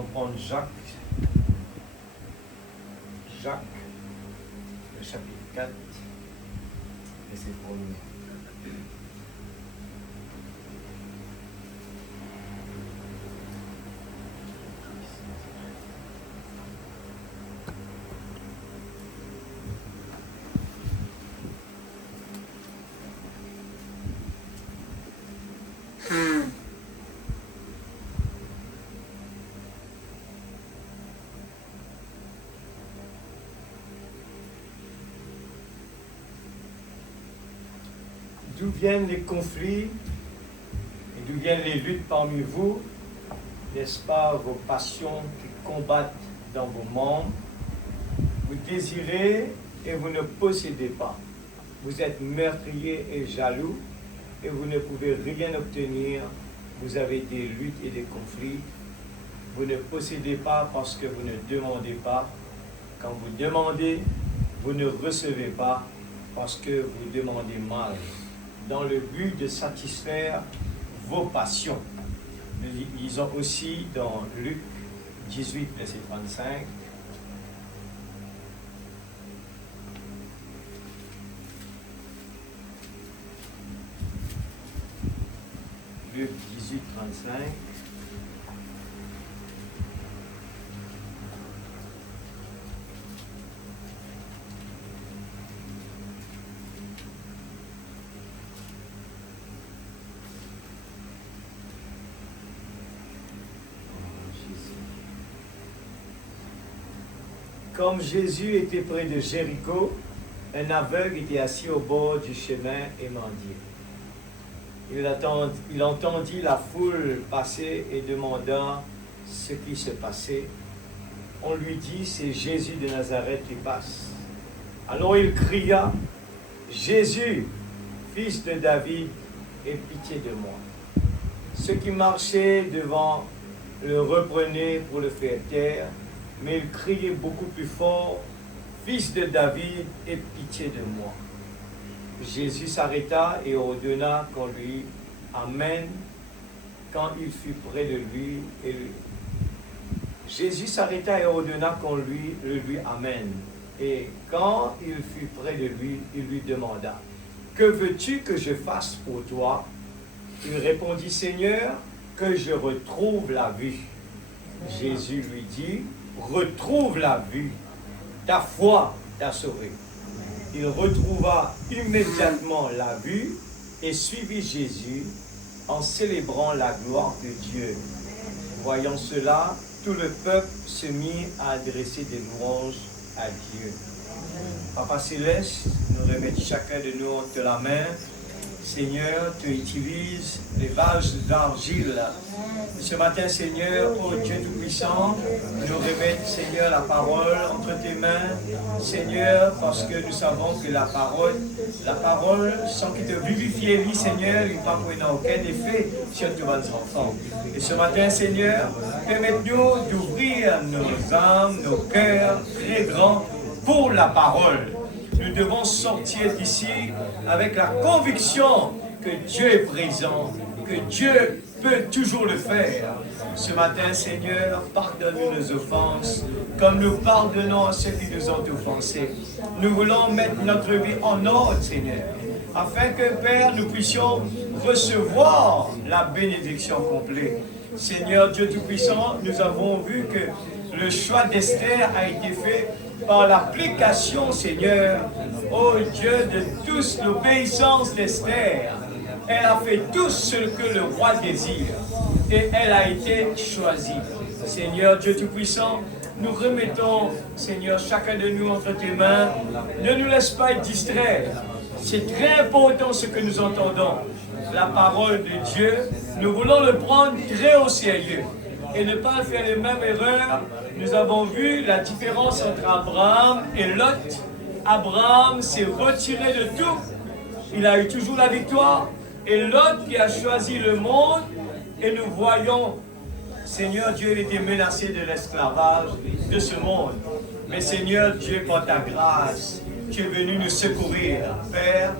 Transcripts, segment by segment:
allons prendre Jacques, le chapitre 4, verset 1er. D'où viennent les conflits et d'où viennent les luttes parmi vous? N'est-ce pas vos passions qui combattent dans vos membres? Vous désirez et vous ne possédez pas. Vous êtes meurtrier et jaloux et vous ne pouvez rien obtenir. Vous avez des luttes et des conflits. Vous ne possédez pas parce que vous ne demandez pas. Quand vous demandez, vous ne recevez pas parce que vous demandez mal, dans le but de satisfaire vos passions. Nous lisons aussi dans Luc 18, verset 35. Luc 18, 35. Comme Jésus était près de Jéricho, un aveugle était assis au bord du chemin et mendiait. Il entendit la foule passer et demanda ce qui se passait. On lui dit, c'est Jésus de Nazareth qui passe. Alors il cria, Jésus, fils de David, aie pitié de moi. Ceux qui marchaient devant le reprenaient pour le faire taire, mais il criait beaucoup plus fort, fils de David, aie pitié de moi. Jésus s'arrêta et ordonna qu'on lui amène quand il fut près de lui. Jésus s'arrêta et ordonna qu'on lui amène. Et quand il fut près de lui, il lui demanda, que veux-tu que je fasse pour toi? Il répondit, Seigneur, que je retrouve la vue. Jésus lui dit, retrouve la vue, ta foi t'a sauvé. Il retrouva immédiatement la vue et suivit Jésus en célébrant la gloire de Dieu. Voyant cela, tout le peuple se mit à adresser des louanges à Dieu. Papa Céleste, nous remettons chacun de nous entre la main. Seigneur, tu utilises les vases d'argile. Ce matin, Seigneur, ô Dieu Tout-Puissant, nous remettons, Seigneur, la parole entre tes mains. Seigneur, parce que nous savons que la parole, sans qu'il te vivifie, Seigneur, il ne va avoir aucun effet sur tous vos enfants. Et ce matin, Seigneur, permette-nous d'ouvrir nos âmes, nos cœurs très grands pour la parole. Nous devons sortir d'ici avec la conviction que Dieu est présent, que Dieu peut toujours le faire. Ce matin, Seigneur, pardonne-nous nos offenses, comme nous pardonnons à ceux qui nous ont offensés. Nous voulons mettre notre vie en ordre, Seigneur, afin que, Père, nous puissions recevoir la bénédiction complète. Seigneur Dieu Tout-Puissant, nous avons vu que le choix d'Esther a été fait par l'application, Seigneur, ô Dieu de tous, l'obéissance d'Esther. Elle a fait tout ce que le roi désire et elle a été choisie. Seigneur Dieu Tout-Puissant, nous remettons, Seigneur, chacun de nous entre tes mains. Ne nous laisse pas être distraits. C'est très important ce que nous entendons. La parole de Dieu, nous voulons le prendre très au sérieux et ne pas faire les mêmes erreurs. Nous avons vu la différence entre Abraham et Lot. Abraham s'est retiré de tout. Il a eu toujours la victoire. Et Lot qui a choisi le monde. Et nous voyons, Seigneur Dieu, il était menacé de l'esclavage de ce monde. Mais Seigneur Dieu, par ta grâce, tu es venu nous secourir. Père,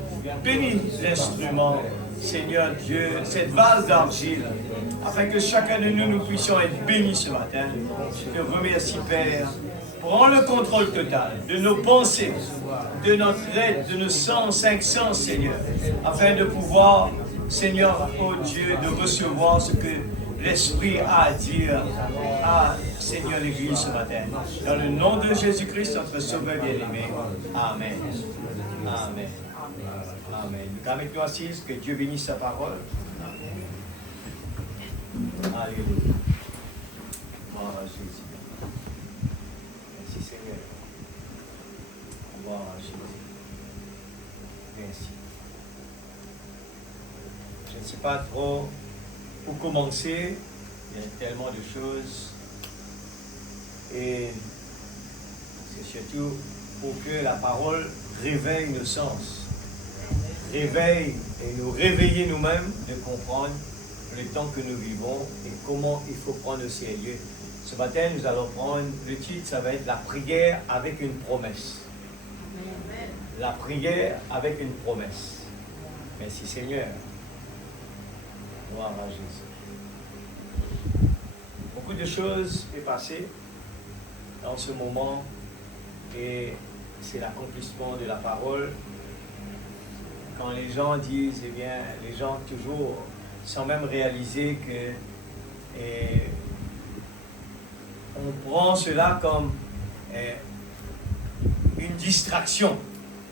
bénis l'instrument. Seigneur Dieu, cette vase d'argile, afin que chacun de nous, nous puissions être bénis ce matin. Je te remercie, Père. Prends le contrôle total de nos pensées, de notre être, de nos sens, 5 sens, Seigneur, afin de pouvoir, Seigneur, oh Dieu, de recevoir ce que l'Esprit a à dire à Seigneur l'Église ce matin. Dans le nom de Jésus-Christ, notre Sauveur bien-aimé. Amen. Amen. Amen. Avec nous assises, que Dieu bénisse sa parole. Alléluia. Gloire à Jésus. Merci Seigneur. Gloire à Jésus. Merci. Je ne sais pas trop où commencer. Il y a tellement de choses. Et c'est surtout pour que la parole réveille nos sens. Réveille et nous réveiller nous-mêmes de comprendre le temps que nous vivons et comment il faut prendre au sérieux. Ce matin, nous allons prendre le titre, ça va être la prière avec une promesse. La prière avec une promesse. Merci Seigneur. Gloire à Jésus. Beaucoup de choses est passé dans ce moment et c'est l'accomplissement de la parole. Quand les gens disent, eh bien, les gens toujours, sans même réaliser que on prend cela comme une distraction,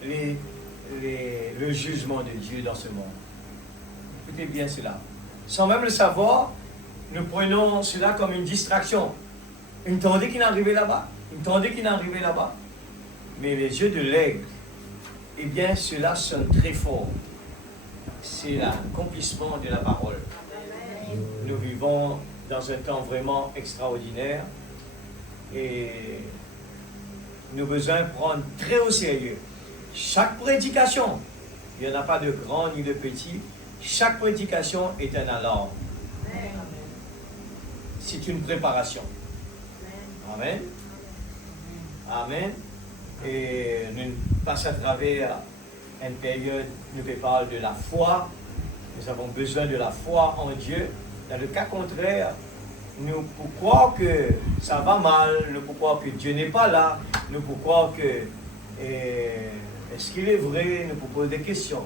le jugement de Dieu dans ce monde. Écoutez bien cela. Sans même le savoir, nous prenons cela comme une distraction. Une tendée qui n'est arrivée là-bas, une tendée qui n'est arrivée là-bas. Mais les yeux de l'aigle, eh bien, cela sonne très fort. C'est l'accomplissement de la parole. Nous vivons dans un temps vraiment extraordinaire et nous avons besoin de prendre très au sérieux chaque prédication. Il n'y en a pas de grand ni de petit. Chaque prédication est un alarme. C'est une préparation. Amen. Amen. Et nous passons à travers une période, nous parlons de la foi. Nous avons besoin de la foi en Dieu. Dans le cas contraire, nous pouvons croire que ça va mal, nous pouvons croire que Dieu n'est pas là, nous pouvons croire que est-ce qu'il est vrai, nous pouvons poser des questions.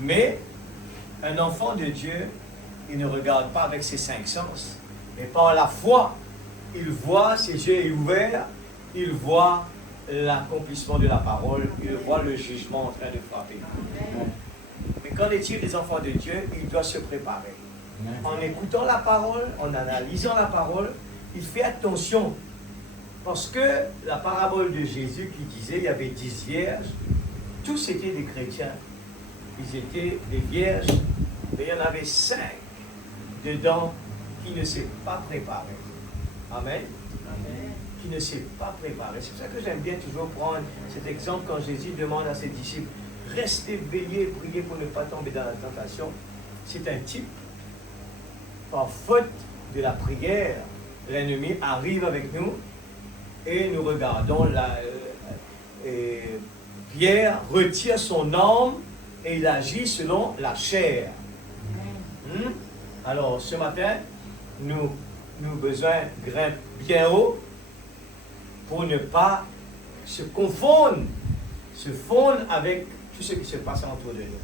Mais un enfant de Dieu, il ne regarde pas avec ses 5 sens, mais par la foi, il voit, ses yeux ouverts, il voit l'accomplissement de la parole, il voit le jugement en train de frapper. Mais qu'en est-il des enfants de Dieu? Il doit se préparer. En écoutant la parole, en analysant la parole, il fait attention. Parce que la parabole de Jésus qui disait il y avait 10 vierges, tous étaient des chrétiens. Ils étaient des vierges, mais il y en avait 5 dedans qui ne s'est pas préparé. Amen. Qui ne s'est pas préparé. C'est pour ça que j'aime bien toujours prendre cet exemple quand Jésus demande à ses disciples, restez veillés, priez pour ne pas tomber dans la tentation. C'est un type. Par faute de la prière, l'ennemi arrive avec nous et nous regardons Pierre retire son âme et il agit selon la chair. Alors ce matin, nous avons besoin de grimper bien haut pour ne pas se confondre, se fondre avec tout ce qui se passe autour de nous.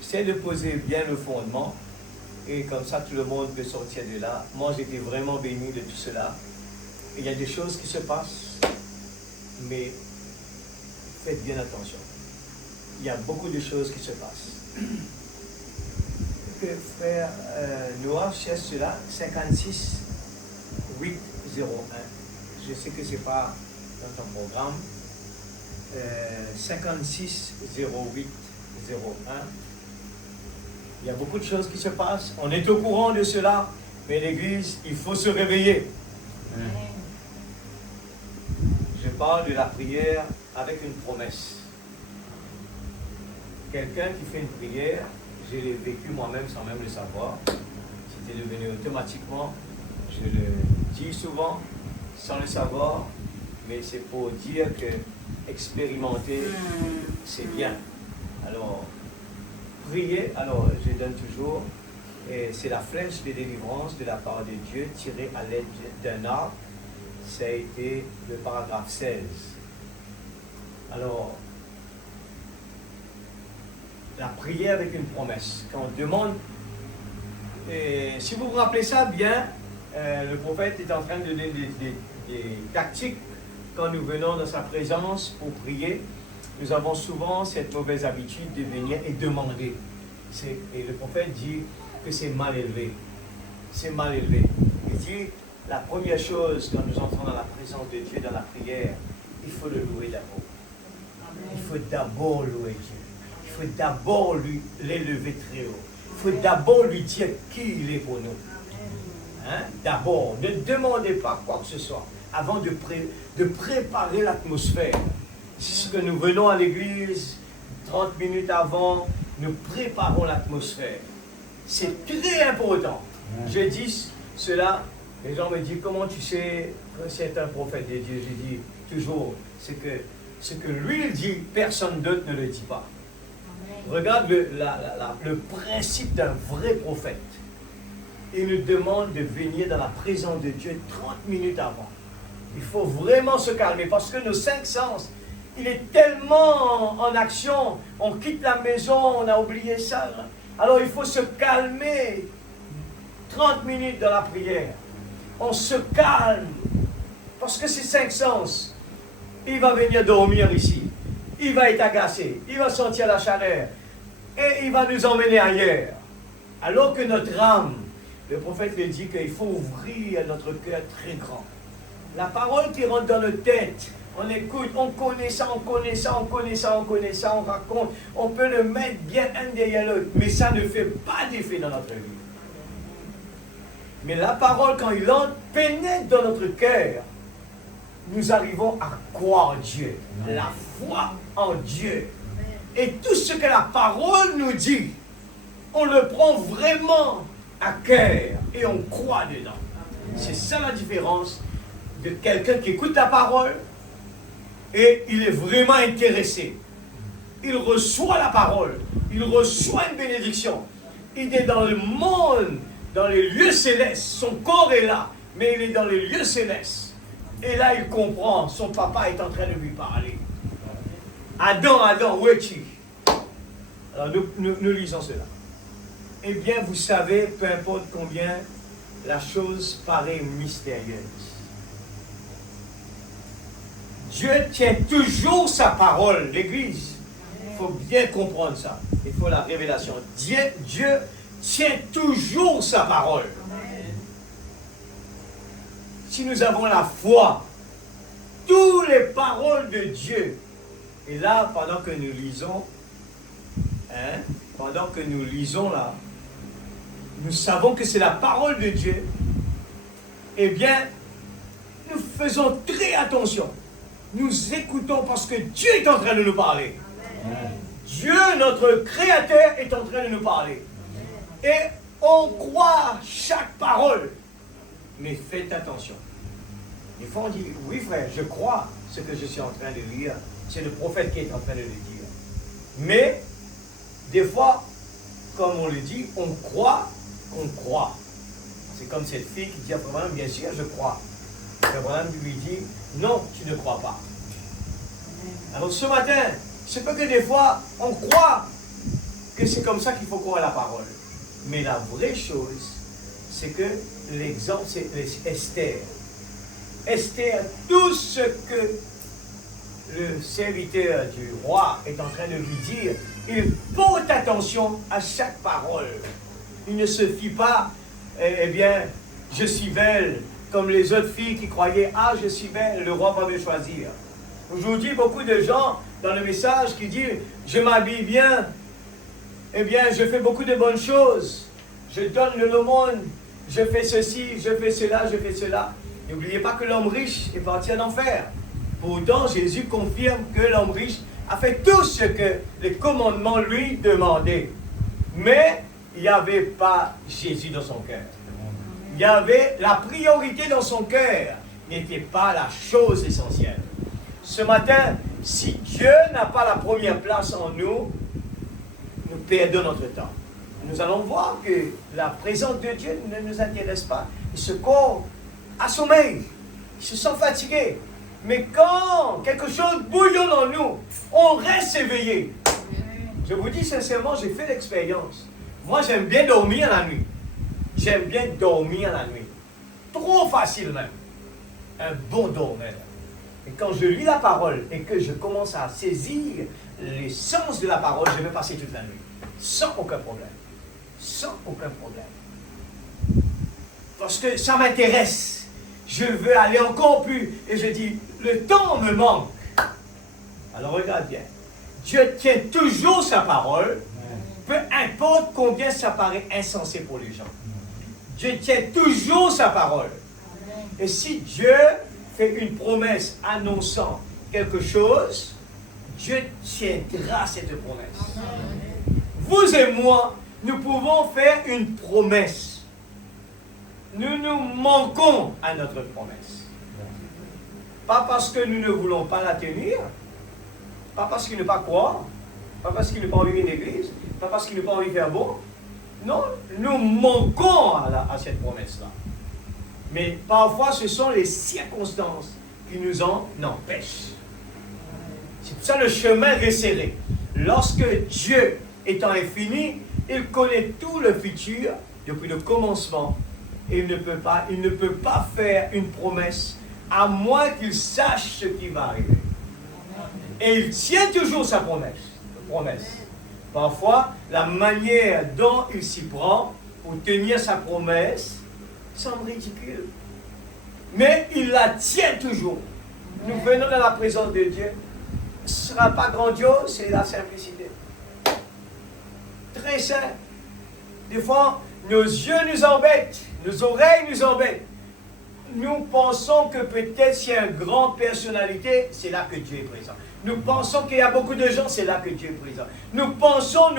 C'est de poser bien le fondement et comme ça tout le monde peut sortir de là. Moi j'étais vraiment béni de tout cela. Il y a des choses qui se passent, mais faites bien attention. Il y a beaucoup de choses qui se passent. Que frère Noah cherche cela, 56 801. Je sais que ce n'est pas dans ton programme. 56 08 01. Il y a beaucoup de choses qui se passent. On est au courant de cela, mais l'Église, il faut se réveiller. Je parle de la prière avec une promesse. Quelqu'un qui fait une prière, je l'ai vécu moi-même sans même le savoir. C'était devenu automatiquement, je le dis souvent, sans le savoir, mais c'est pour dire que expérimenter, c'est bien. Alors, prier, alors je donne toujours, et c'est la flèche de délivrance de la part de Dieu tirée à l'aide d'un arc. Ça a été le paragraphe 16. Alors, la prière avec une promesse. Quand on demande, et si vous vous rappelez ça bien, le prophète est en train de donner des tactiques quand nous venons dans sa présence pour prier. Nous avons souvent cette mauvaise habitude de venir et demander. Et le prophète dit que c'est mal élevé. C'est mal élevé. Il dit, la première chose quand nous entrons dans la présence de Dieu, dans la prière, il faut le louer d'abord. Il faut d'abord louer Dieu. Il faut d'abord l'élever très haut. Il faut d'abord lui dire qui il est pour nous. Hein? D'abord, ne demandez pas quoi que ce soit avant de préparer l'atmosphère. C'est ce que nous venons à l'église 30 minutes avant, nous préparons l'atmosphère. C'est très important. Je dis cela, les gens me disent comment tu sais que c'est un prophète de Dieu. Je dis toujours, c'est que ce que lui dit, personne d'autre ne le dit pas. Regarde le principe d'un vrai prophète. Il nous demande de venir dans la présence de Dieu 30 minutes avant. Il faut vraiment se calmer parce que nos 5 sens, il est tellement en action. On quitte la maison, on a oublié ça. Alors il faut se calmer 30 minutes dans la prière. On se calme parce que ces 5 sens, il va venir dormir ici. Il va être agacé, il va sentir la chaleur et il va nous emmener ailleurs. Alors que notre âme, le prophète le dit qu'il faut ouvrir notre cœur très grand. La parole qui rentre dans notre tête, on écoute, on connaît ça, on connaît ça, on connaît ça, on connaît ça, on raconte, on peut le mettre bien un derrière l'autre, mais ça ne fait pas d'effet dans notre vie. Mais la parole, quand il entre, pénètre dans notre cœur, nous arrivons à croire en Dieu, la foi en Dieu. Et tout ce que la parole nous dit, on le prend vraiment à cœur et on croit dedans. C'est ça la différence de quelqu'un qui écoute la parole et il est vraiment intéressé. Il reçoit la parole, il reçoit une bénédiction. Il est dans le monde, dans les lieux célestes. Son corps est là, mais il est dans les lieux célestes. Et là, il comprend, son papa est en train de lui parler. Adam, où es-tu? Alors, nous lisons cela. Eh bien, vous savez, peu importe combien la chose paraît mystérieuse, Dieu tient toujours sa parole, l'Église. Il faut bien comprendre ça. Il faut la révélation. Dieu tient toujours sa parole. Si nous avons la foi, toutes les paroles de Dieu, et là, pendant que nous lisons, là, nous savons que c'est la parole de Dieu, eh bien, nous faisons très attention. Nous écoutons parce que Dieu est en train de nous parler. Amen. Dieu, notre Créateur, est en train de nous parler. Amen. Et on croit chaque parole. Mais faites attention. Des fois on dit, oui frère, je crois ce que je suis en train de lire. C'est le prophète qui est en train de le dire. Mais, des fois, comme on le dit, on croit qu'on croit. C'est comme cette fille qui dit à Abraham, bien sûr, je crois. Et Abraham lui dit, non, tu ne crois pas. Alors ce matin, c'est pas que des fois, on croit que c'est comme ça qu'il faut croire la parole. Mais la vraie chose, c'est que l'exemple, c'est Esther. Esther, tout ce que le serviteur du roi est en train de lui dire, il porte attention à chaque parole. Il ne se fie pas, eh bien, je suis belle, comme les autres filles qui croyaient, ah, je suis belle, le roi va me choisir. Aujourd'hui, beaucoup de gens, dans le message, qui disent, je m'habille bien, eh bien, je fais beaucoup de bonnes choses, je donne l'aumône, je fais ceci, je fais cela, je fais cela. N'oubliez pas que l'homme riche est parti en enfer. Pourtant, Jésus confirme que l'homme riche a fait tout ce que les commandements lui demandaient. Mais il n'y avait pas Jésus dans son cœur. Il y avait la priorité dans son cœur, n'était pas la chose essentielle. Ce matin, si Dieu n'a pas la première place en nous, nous perdons notre temps. Nous allons voir que la présence de Dieu ne nous intéresse pas. Ce corps assommeille, il se sent fatigué. Mais quand quelque chose bouillonne en nous, on reste éveillé. Je vous dis sincèrement, j'ai fait l'expérience. Moi, j'aime bien dormir la nuit. J'aime bien dormir la nuit. Trop facile même. Un bon dormeur. Et quand je lis la parole et que je commence à saisir les sens de la parole, je vais passer toute la nuit. Sans aucun problème. Sans aucun problème. Parce que ça m'intéresse. Je veux aller encore plus. Et je dis, le temps me manque. Alors regarde bien. Dieu tient toujours sa parole. Peu importe combien ça paraît insensé pour les gens. Dieu tient toujours sa parole. Et si Dieu fait une promesse annonçant quelque chose, Dieu tiendra cette promesse. Vous et moi, nous pouvons faire une promesse. Nous manquons à notre promesse. Pas parce que nous ne voulons pas la tenir, pas parce qu'il ne pas croire, pas parce qu'il ne pas envie une église, pas parce qu'il ne pas envie de faire bon. Non, nous manquons à cette promesse-là. Mais parfois, ce sont les circonstances qui nous en empêchent. C'est pour ça le chemin resserré. Lorsque Dieu étant infini, il connaît tout le futur depuis le commencement. Et il ne peut pas faire une promesse à moins qu'il sache ce qui va arriver. Et il tient toujours sa promesse. Parfois, la manière dont il s'y prend pour tenir sa promesse semble ridicule. Mais il la tient toujours. Nous venons dans la présence de Dieu. Ce ne sera pas grandiose, c'est la simplicité. Très simple. Des fois, nos yeux nous embêtent, nos oreilles nous embêtent. Nous pensons que peut-être s'il y a une grande personnalité, c'est là que Dieu est présent. Nous pensons qu'il y a beaucoup de gens, c'est là que Dieu est présent. Nous pensons.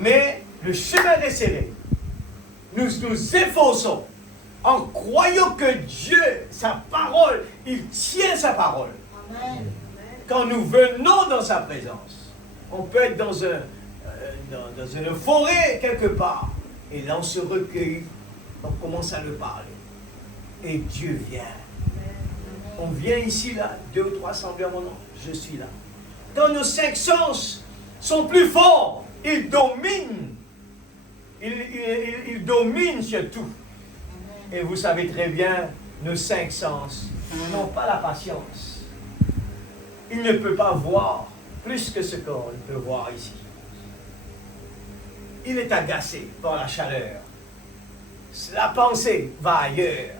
Mais le chemin est serré. Nous nous efforçons en croyant que Dieu, sa parole, il tient sa parole. Amen. Quand nous venons dans sa présence, on peut être dans une forêt quelque part, et là on se recueille, on commence à le parler. Et Dieu vient. On vient ici, là, 2 ou 3 semblent à mon nom, je suis là. Quand nos 5 sens sont plus forts, ils dominent. Ils dominent sur tout. Et vous savez très bien, nos 5 sens n'ont pas la patience. Il ne peut pas voir plus que ce qu'on peut voir ici. Il est agacé par la chaleur. La pensée va ailleurs.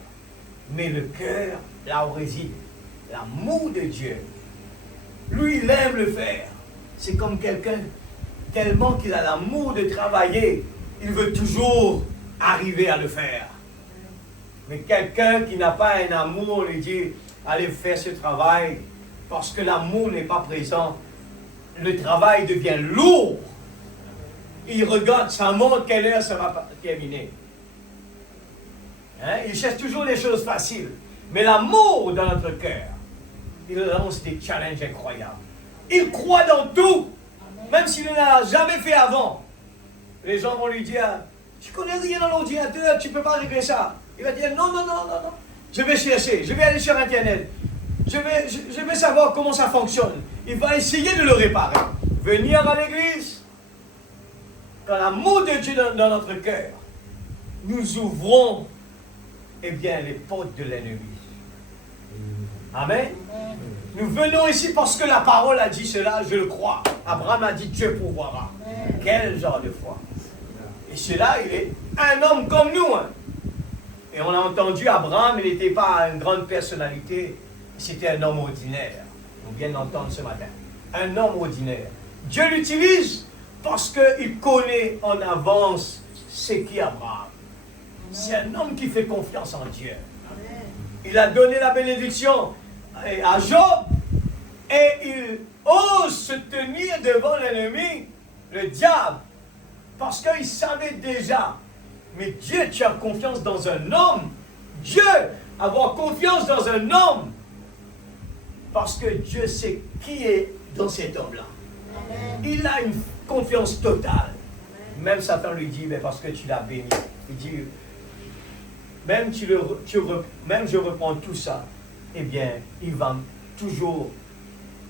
Mais le cœur, là où réside l'amour de Dieu, lui, il aime le faire. C'est comme quelqu'un, tellement qu'il a l'amour de travailler, il veut toujours arriver à le faire. Mais quelqu'un qui n'a pas un amour, lui dit, allez faire ce travail, parce que l'amour n'est pas présent, le travail devient lourd. Il regarde sa montre, quelle heure ça va terminer. Hein? Il cherche toujours les choses faciles. Mais l'amour dans notre cœur, il lance des challenges incroyables. Il croit dans tout, même s'il ne l'a jamais fait avant. Les gens vont lui dire, tu connais rien dans l'ordinateur, tu ne peux pas régler ça. Il va dire, non. Je vais chercher, je vais aller sur Internet. Je vais savoir comment ça fonctionne. Il va essayer de le réparer. Venir à l'église, quand l'amour de Dieu dans notre cœur, nous ouvrons, eh bien, les portes de l'ennemi. Amen. Nous venons ici parce que la parole a dit cela, je le crois. Abraham a dit, Dieu pourvoira. Quel genre de foi. Et cela, il est un homme comme nous. Hein. Et on a entendu, Abraham, il n'était pas une grande personnalité, c'était un homme ordinaire. On vient d'entendre ce matin. Un homme ordinaire. Dieu l'utilise parce qu'il connaît en avance ce qu'est Abraham. C'est un homme qui fait confiance en Dieu. Il a donné la bénédiction à Job et il ose se tenir devant l'ennemi, le diable, parce qu'il savait déjà. Mais Dieu, tu as confiance dans un homme. Dieu, avoir confiance dans un homme, parce que Dieu sait qui est dans cet homme-là. Il a une confiance totale. Même Satan lui dit, mais parce que tu l'as béni. Il dit, même je reprends tout ça, eh bien, il va toujours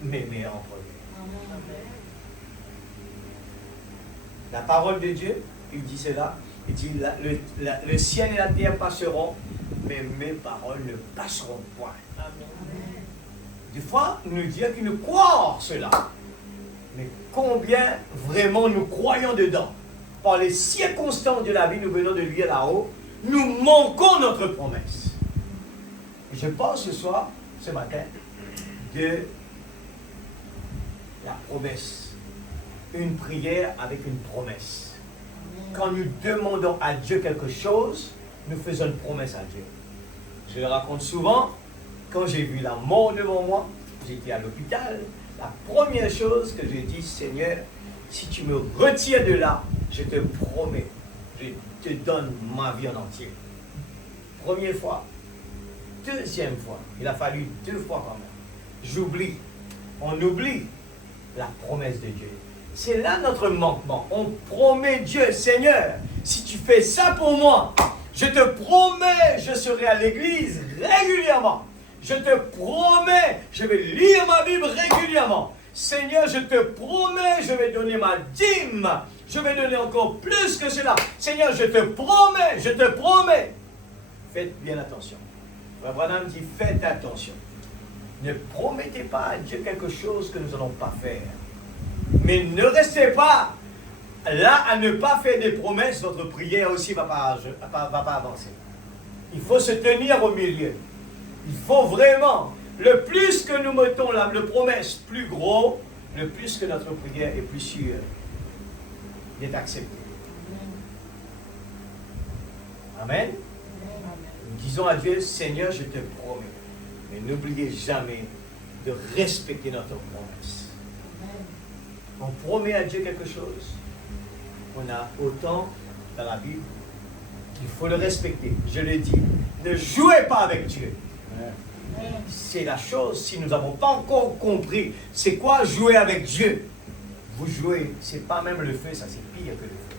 m'aimer en premier. La parole de Dieu, il dit cela, il dit, le ciel et la terre passeront, mais mes paroles ne passeront point. Des fois, nous disons qu'ils nous croient en cela. Mais combien vraiment nous croyons dedans? Par les circonstances de la vie, nous venons de lire là-haut, nous manquons notre promesse. Je parle ce matin, de la promesse. Une prière avec une promesse. Quand nous demandons à Dieu quelque chose, nous faisons une promesse à Dieu. Je le raconte souvent, quand j'ai vu la mort devant moi, j'étais à l'hôpital, la première chose que j'ai dit, Seigneur, si tu me retires de là, je te promets, je te donne ma vie en entier. Première fois. Deuxième fois. Il a fallu 2 fois quand même. J'oublie. On oublie la promesse de Dieu. C'est là notre manquement. On promet Dieu, Seigneur, si tu fais ça pour moi, je te promets, je serai à l'église régulièrement. Je te promets, je vais lire ma Bible régulièrement. Seigneur, je te promets, je vais donner ma dîme. Je vais donner encore plus que cela. Seigneur, je te promets, je te promets. Faites bien attention. Branham dit, faites attention. Ne promettez pas à Dieu quelque chose que nous n'allons pas faire. Mais ne restez pas là à ne pas faire des promesses. Votre prière aussi ne va pas avancer. Il faut se tenir au milieu. Il faut vraiment, le plus que nous mettons la promesse plus gros, le plus que notre prière est plus sûre d'être acceptée. Amen. Nous disons à Dieu, Seigneur, je te promets. Mais n'oubliez jamais de respecter notre promesse. On promet à Dieu quelque chose. On a autant dans la Bible qu'il faut le respecter. Je le dis, ne jouez pas avec Dieu. C'est la chose, si nous n'avons pas encore compris, c'est quoi jouer avec Dieu? Vous jouez, c'est pas même le feu, ça c'est pire que le feu.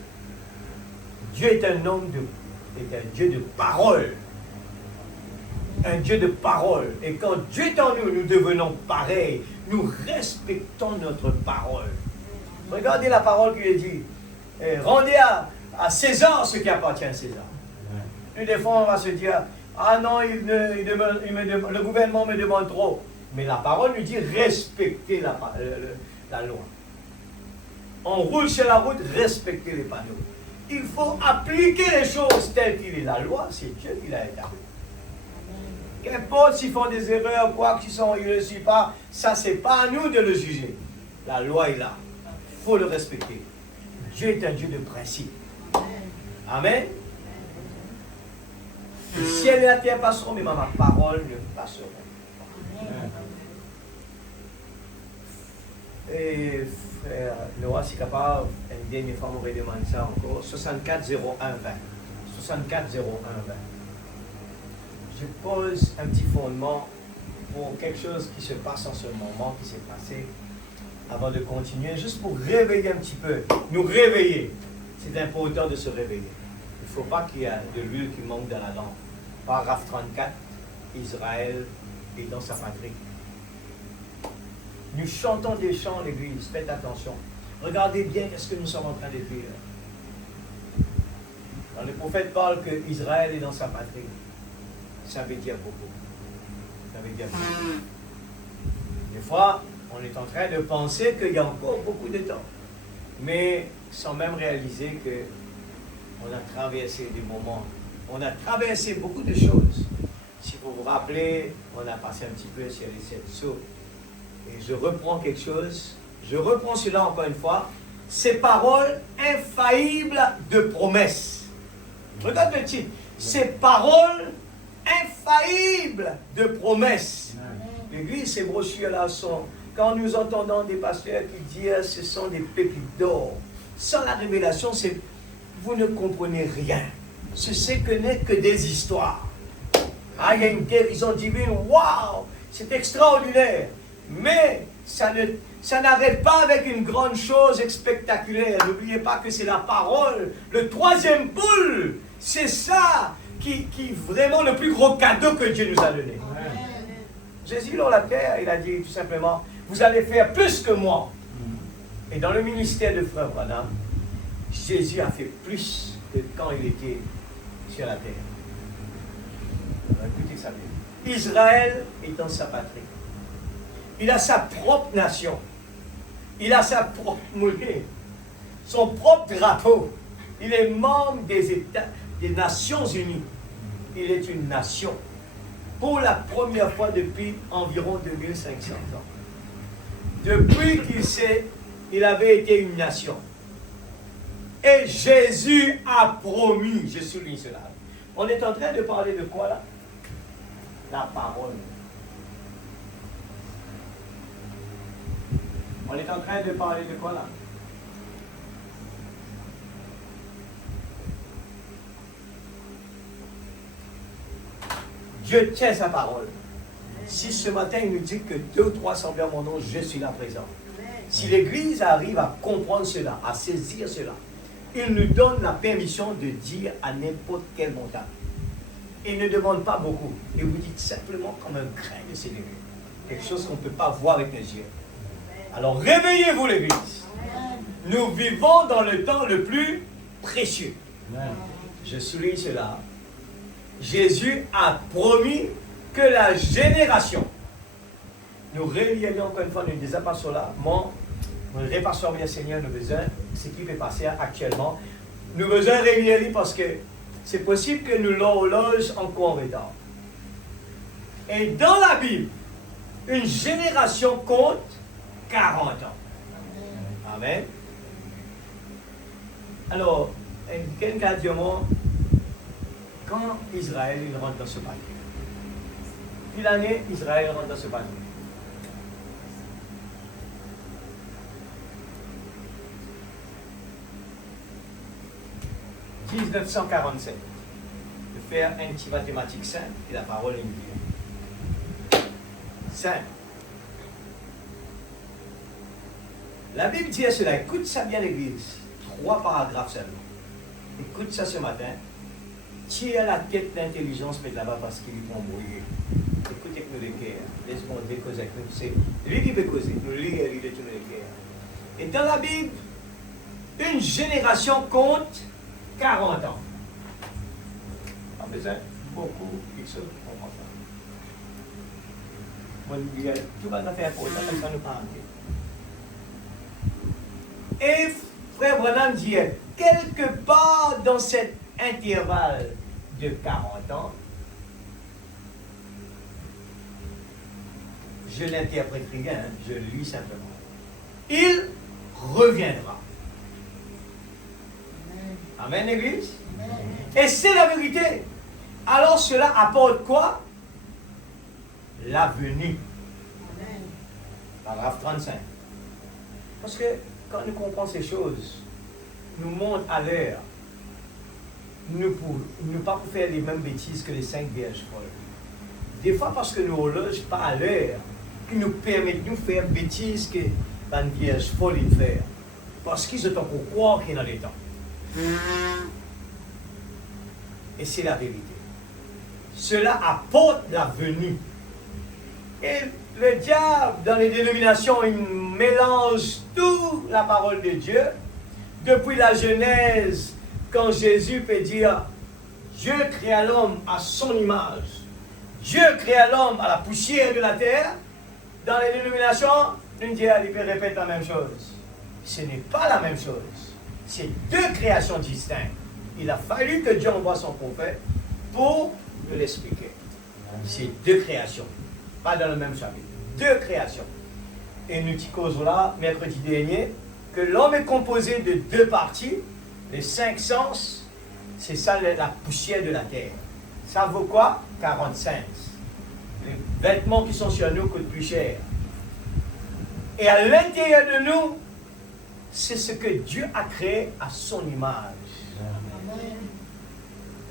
Dieu est un Dieu de parole. Un Dieu de parole. Et quand Dieu est en nous, nous devenons pareils. Nous respectons notre parole. Regardez la parole qui est dit. Rendez à César ce qui appartient à César. Nous, des fois, on va se dire, ah non, le gouvernement me demande trop. Mais la parole nous dit, respectez la loi. On roule sur la route, respectez les panneaux. Il faut appliquer les choses telles qu'il est. La loi, c'est Dieu qui l'a établie. Qu'importe s'ils font des erreurs, quoi qu'ils ne le suivent pas, ça, c'est pas à nous de le juger. La loi est là. Il faut le respecter. Dieu est un Dieu de principe. Amen. Le ciel et la terre passeront, mais ma parole ne passeront pas. Et frère Noah, si capable, une dernière fois, on va demander ça encore. 64 01 20. 64 01 20. Je pose un petit fondement pour quelque chose qui se passe en ce moment, qui s'est passé, avant de continuer, juste pour réveiller un petit peu, nous réveiller. C'est important de se réveiller. Il ne faut pas qu'il y ait de l'huile qui manque dans la lampe. Paragraphe 34, Israël est dans sa patrie. Nous chantons des chants, l'Église, faites attention. Regardez bien ce que nous sommes en train de dire. Quand le prophète parle qu'Israël est dans sa patrie, ça veut dire beaucoup. Ça veut dire beaucoup. Des fois, on est en train de penser qu'il y a encore beaucoup de temps. Mais sans même réaliser qu'on a traversé des moments. On a traversé beaucoup de choses. Si vous vous rappelez, on a passé un petit peu sur les 7 sceaux. Et je reprends quelque chose. Je reprends cela encore une fois. Ces paroles infaillibles de promesse. Regarde le titre. Ces paroles infaillibles de promesse. L'église, ces brochures-là sont, quand nous entendons des pasteurs qui disent ce sont des pépites d'or, sans la révélation, vous ne comprenez rien. Ce n'est que des histoires. Ah, il y a une guérison divine, waouh, c'est extraordinaire. Mais Ça n'arrête pas avec une grande chose spectaculaire. N'oubliez pas que c'est la parole, le troisième boule. C'est ça qui est vraiment le plus gros cadeau que Dieu nous a donné. Amen. Jésus, dans la terre, il a dit tout simplement, vous allez faire plus que moi. Et dans le ministère de Frère Branham, Jésus a fait plus que quand il était sur la terre. Alors, écoutez ça bien. Israël étant sa patrie. Il a sa propre nation. Il a sa propre monnaie. Son propre drapeau. Il est membre des États, des Nations Unies. Il est une nation. Pour la première fois depuis environ 2500 ans. Depuis il avait été une nation. Et Jésus a promis, je souligne cela. On est en train de parler de quoi là? La parole. On est en train de parler de quoi là? Dieu tient sa parole. Si ce matin il nous dit que 2 ou 3 semblent mon nom, je suis là présent. Si l'Église arrive à comprendre cela, à saisir cela, il nous donne la permission de dire à n'importe quelle montagne. Il ne demande pas beaucoup. Et vous dites simplement comme un grain de sénévé. Quelque chose qu'on ne peut pas voir avec nos yeux. Alors réveillez-vous l'Église. Nous vivons dans le temps le plus précieux. Je souligne cela. Jésus a promis que la génération, nous réalisons encore une fois, nous ne disons pas cela, nous repassons bien Seigneur, nous besoin, ce qui peut passer actuellement, nous besoin réunir parce que c'est possible que nous l'horloge encore en retard. Et dans la Bible, une génération compte 40 ans. Amen. Alors, quelqu'un dit moi, quand Israël il rentre dans ce pays, puis l'année, Israël rentre dans ce pays. « 1947. De faire un petit mathématique simple, et la parole est une simple. La Bible dit cela, écoute ça bien l'Église. 3 paragraphes seulement. Écoute ça ce matin. Tire la tête d'intelligence, mais là-bas parce qu'ils vont mourir. Écoutez que nous les guerres. Laisse-moi causer avec nous. C'est lui qui peut causer. Nous lire lui de tous les guerres. Et dans la Bible, une génération compte 40 ans. Pas besoin beaucoup quelque chose pour comprendre ça. Mon Dieu, tout va faire important, ça nous parle. Et Frère Branham dit, quelque part dans cet intervalle de 40 ans, je l'interprète rien, je lis simplement. Il reviendra. Amen, l'Église. Et c'est la vérité. Alors cela apporte quoi? La venue. Paragraphe 35. Parce que quand nous comprenons ces choses, nous montrons à l'heure, nous ne pas pour faire les mêmes bêtises que les 5 vierges folles. Des fois, parce que nous horloges pas à l'heure, qui nous permettent de faire bêtises que la vierge folle de faire. Parce qu'ils ont pour croire qu'il est dans les temps. Et c'est la vérité. Cela apporte la venue. Et le diable, dans les dénominations, il mélange toute la parole de Dieu. Depuis la Genèse, quand Jésus peut dire Dieu créa l'homme à son image, Dieu créa l'homme à la poussière de la terre, dans les dénominations, une diable peut répéter la même chose. Ce n'est pas la même chose. C'est 2 créations distinctes. Il a fallu que Dieu envoie son prophète pour nous l'expliquer. C'est 2 créations. Pas dans le même chapitre. 2 créations. Et nous disons là, mercredi dernier, que l'homme est composé de 2 parties. Les 5 sens, c'est ça la poussière de la terre. Ça vaut quoi? 45. Les vêtements qui sont sur nous coûtent plus cher. Et à l'intérieur de nous, c'est ce que Dieu a créé à son image. Amen.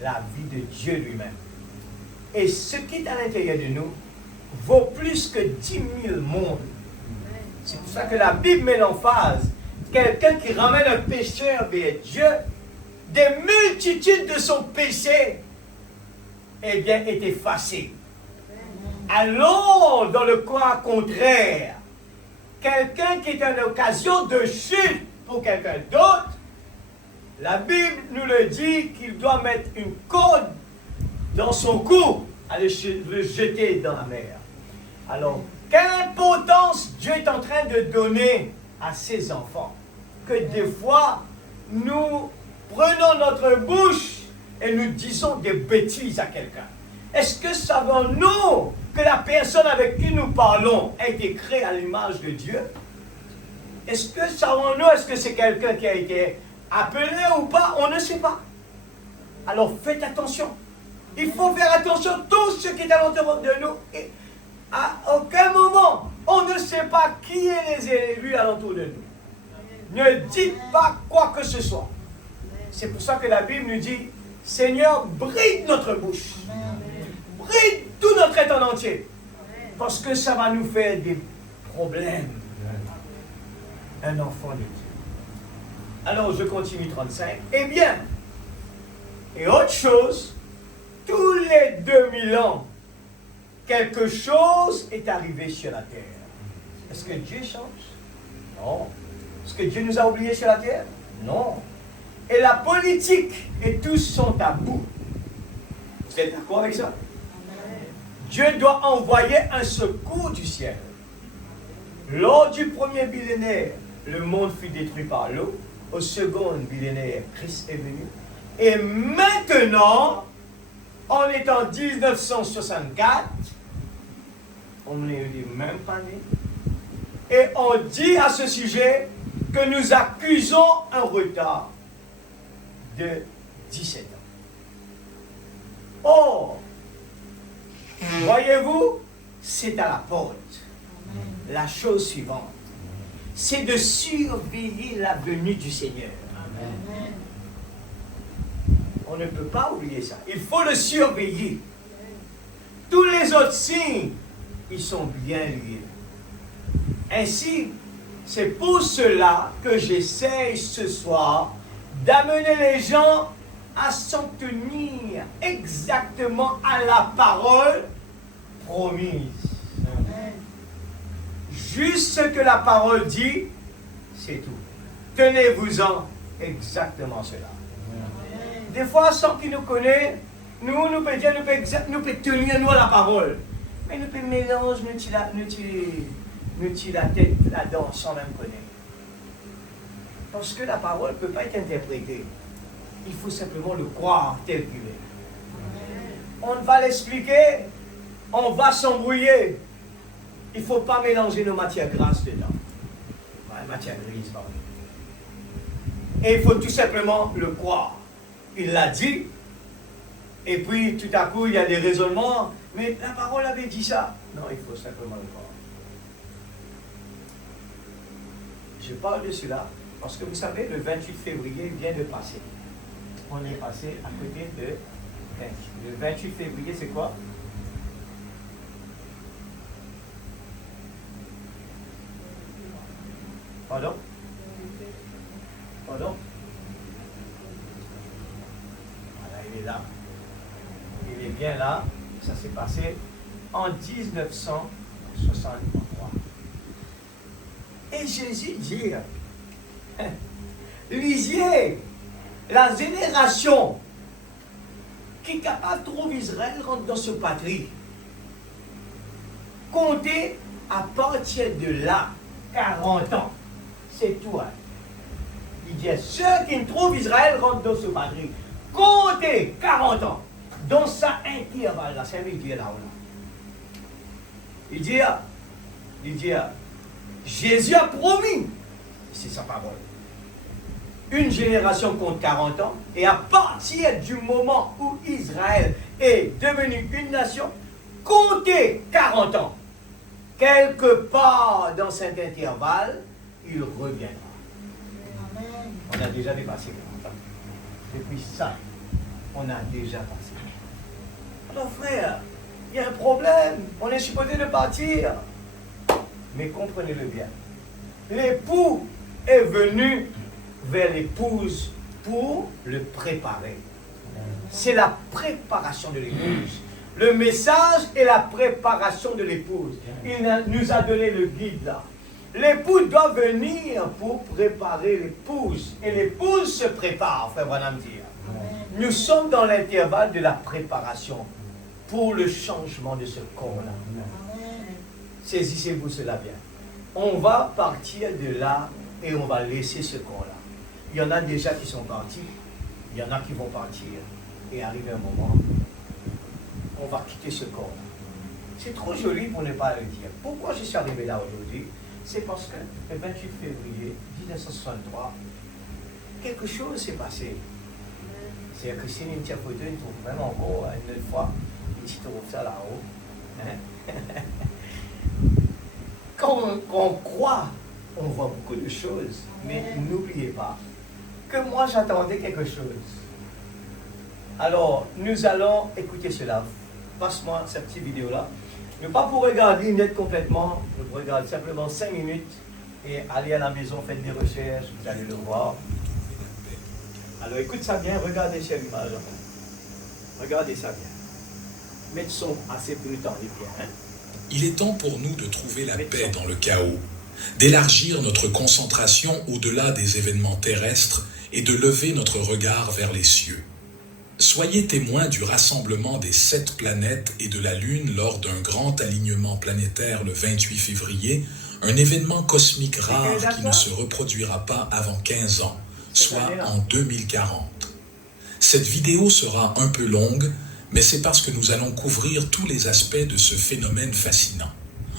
La vie de Dieu lui-même. Et ce qui est à l'intérieur de nous vaut plus que 10 000 mondes. C'est pour ça que la Bible met l'emphase. Quelqu'un qui ramène un pécheur vers Dieu, des multitudes de son péché, eh bien, est effacé. Alors, dans le cas contraire, quelqu'un qui est une occasion de chute pour quelqu'un d'autre, la Bible nous le dit qu'il doit mettre une corde dans son cou, à le jeter dans la mer. Alors, quelle importance Dieu est en train de donner à ses enfants, que des fois, nous prenons notre bouche et nous disons des bêtises à quelqu'un. Est-ce que savons-nous que la personne avec qui nous parlons a été créée à l'image de Dieu? Est-ce que savons-nous, est-ce que c'est quelqu'un qui a été appelé ou pas? On ne sait pas. Alors faites attention. Il faut faire attention à tout ce qui est à l'intérieur de nous. Et à aucun moment, on ne sait pas qui est les élus alentour de nous. Ne dites pas quoi que ce soit. C'est pour ça que la Bible nous dit, Seigneur, bride notre bouche. Bride tout notre être en entier. Parce que ça va nous faire des problèmes. Un enfant de Dieu. Alors je continue 35. Eh bien, et autre chose, tous les 2000 ans, quelque chose est arrivé sur la terre. Est-ce que Dieu change? Non. Est-ce que Dieu nous a oubliés sur la terre? Non. Et la politique et tous sont à bout. Vous êtes d'accord avec ça? Dieu doit envoyer un secours du ciel. Lors du premier millénaire, le monde fut détruit par l'eau. Au second millénaire, Christ est venu. Et maintenant, on est en 1964, on n'est même pas né, et on dit à ce sujet que nous accusons un retard de 17 ans. Or, voyez-vous, c'est à la porte. La chose suivante, c'est de surveiller la venue du Seigneur. Amen. On ne peut pas oublier ça. Il faut le surveiller. Tous les autres signes, ils sont bien liés. Ainsi, c'est pour cela que j'essaye ce soir d'amener les gens à s'en tenir exactement à la parole promise. Amen. Juste ce que la parole dit, c'est tout. Tenez-vous-en exactement cela. Des fois, sans qu'il nous connaisse, nous pouvons dire, nous pouvons tenir nous à la parole. Mais nous pouvons mélanger, nous tirer la tête là-dedans sans même connaître. Parce que la parole ne peut pas être interprétée. Il faut simplement le croire tel qu'il est. On va l'expliquer, on va s'embrouiller. Il ne faut pas mélanger nos matières grasses dedans. Ouais, matière grise, pardon. Et il faut tout simplement le croire. Il l'a dit, et puis tout à coup il y a des raisonnements, mais la parole avait dit ça. Non, il faut simplement le croire. Je parle de cela parce que vous savez, le 28 février vient de passer. On est passé à côté de 20. Le 28 février, c'est quoi? Pardon? Pardon? Il est là. Il est bien là. Ça s'est passé en 1963. Et Jésus dit, lisez, la génération qui est capable de trouver Israël rentre dans ce patrie. Comptez à partir de là, 40 ans. C'est tout. Hein. Il dit, ceux qui trouvent Israël rentrent dans ce patrie. Comptez 40 ans. Dans ça intervalle là, c'est lui qui est là. Il dit, Jésus a promis, c'est sa parole. Une génération compte 40 ans, et à partir du moment où Israël est devenu une nation, comptez 40 ans. Quelque part dans cet intervalle, il reviendra. Amen. On a déjà dépassé 40 ans. Depuis ça, on a déjà passé. Alors frère, il y a un problème. On est supposé de partir. Mais comprenez-le bien. L'époux est venu vers l'épouse pour le préparer. C'est la préparation de l'épouse. Le message est la préparation de l'épouse. Il nous a donné le guide là. L'époux doit venir pour préparer l'épouse. Et l'épouse se prépare, frère Branham dit. Nous sommes dans l'intervalle de la préparation pour le changement de ce corps-là. Saisissez-vous cela bien. On va partir de là et on va laisser ce corps-là. Il y en a déjà qui sont partis, il y en a qui vont partir. Et arrivé un moment, on va quitter ce corps-là. C'est trop joli pour ne pas le dire. Pourquoi je suis arrivé là aujourd'hui? C'est parce que le 28 février 1963, quelque chose s'est passé. C'est que si une photo, une trouve vraiment beau, une fois, tu trouves ça là-haut. Hein? Quand on croit, on voit beaucoup de choses, mais n'oubliez pas que moi j'attendais quelque chose. Alors, nous allons écouter cela. Passe-moi cette petite vidéo-là. Ne pas pour regarder net complètement, vous regardez simplement 5 minutes et allez à la maison, faites des recherches, vous allez le voir. Alors écoute ça bien, regardez cette image. Regardez ça bien. Mettez son assez plus tard, bien. Il est temps pour nous de trouver la paix dans le chaos, d'élargir notre concentration au-delà des événements terrestres et de lever notre regard vers les cieux. Soyez témoins du rassemblement des 7 planètes et de la Lune lors d'un grand alignement planétaire le 28 février, un événement cosmique rare qui ne se reproduira pas avant 15 ans, soit en 2040. Cette vidéo sera un peu longue, mais c'est parce que nous allons couvrir tous les aspects de ce phénomène fascinant.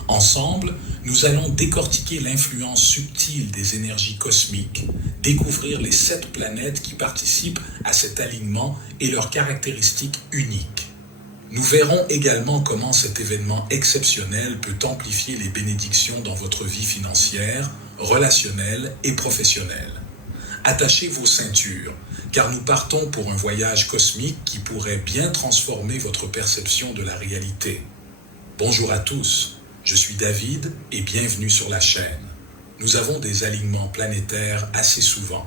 Ensemble, nous allons décortiquer l'influence subtile des énergies cosmiques, découvrir les 7 planètes qui participent à cet alignement et leurs caractéristiques uniques. Nous verrons également comment cet événement exceptionnel peut amplifier les bénédictions dans votre vie financière, relationnelle et professionnelle. Attachez vos ceintures, car nous partons pour un voyage cosmique qui pourrait bien transformer votre perception de la réalité. Bonjour à tous. Je suis David et bienvenue sur la chaîne. Nous avons des alignements planétaires assez souvent.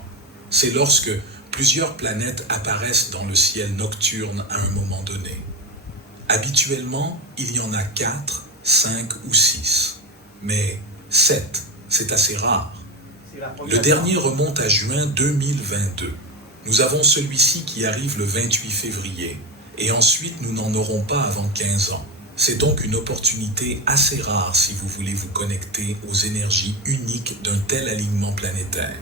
C'est lorsque plusieurs planètes apparaissent dans le ciel nocturne à un moment donné. Habituellement, il y en a 4, 5 ou 6. Mais 7, c'est assez rare. Le dernier remonte à juin 2022. Nous avons celui-ci qui arrive le 28 février. Et ensuite, nous n'en aurons pas avant 15 ans. C'est donc une opportunité assez rare si vous voulez vous connecter aux énergies uniques d'un tel alignement planétaire.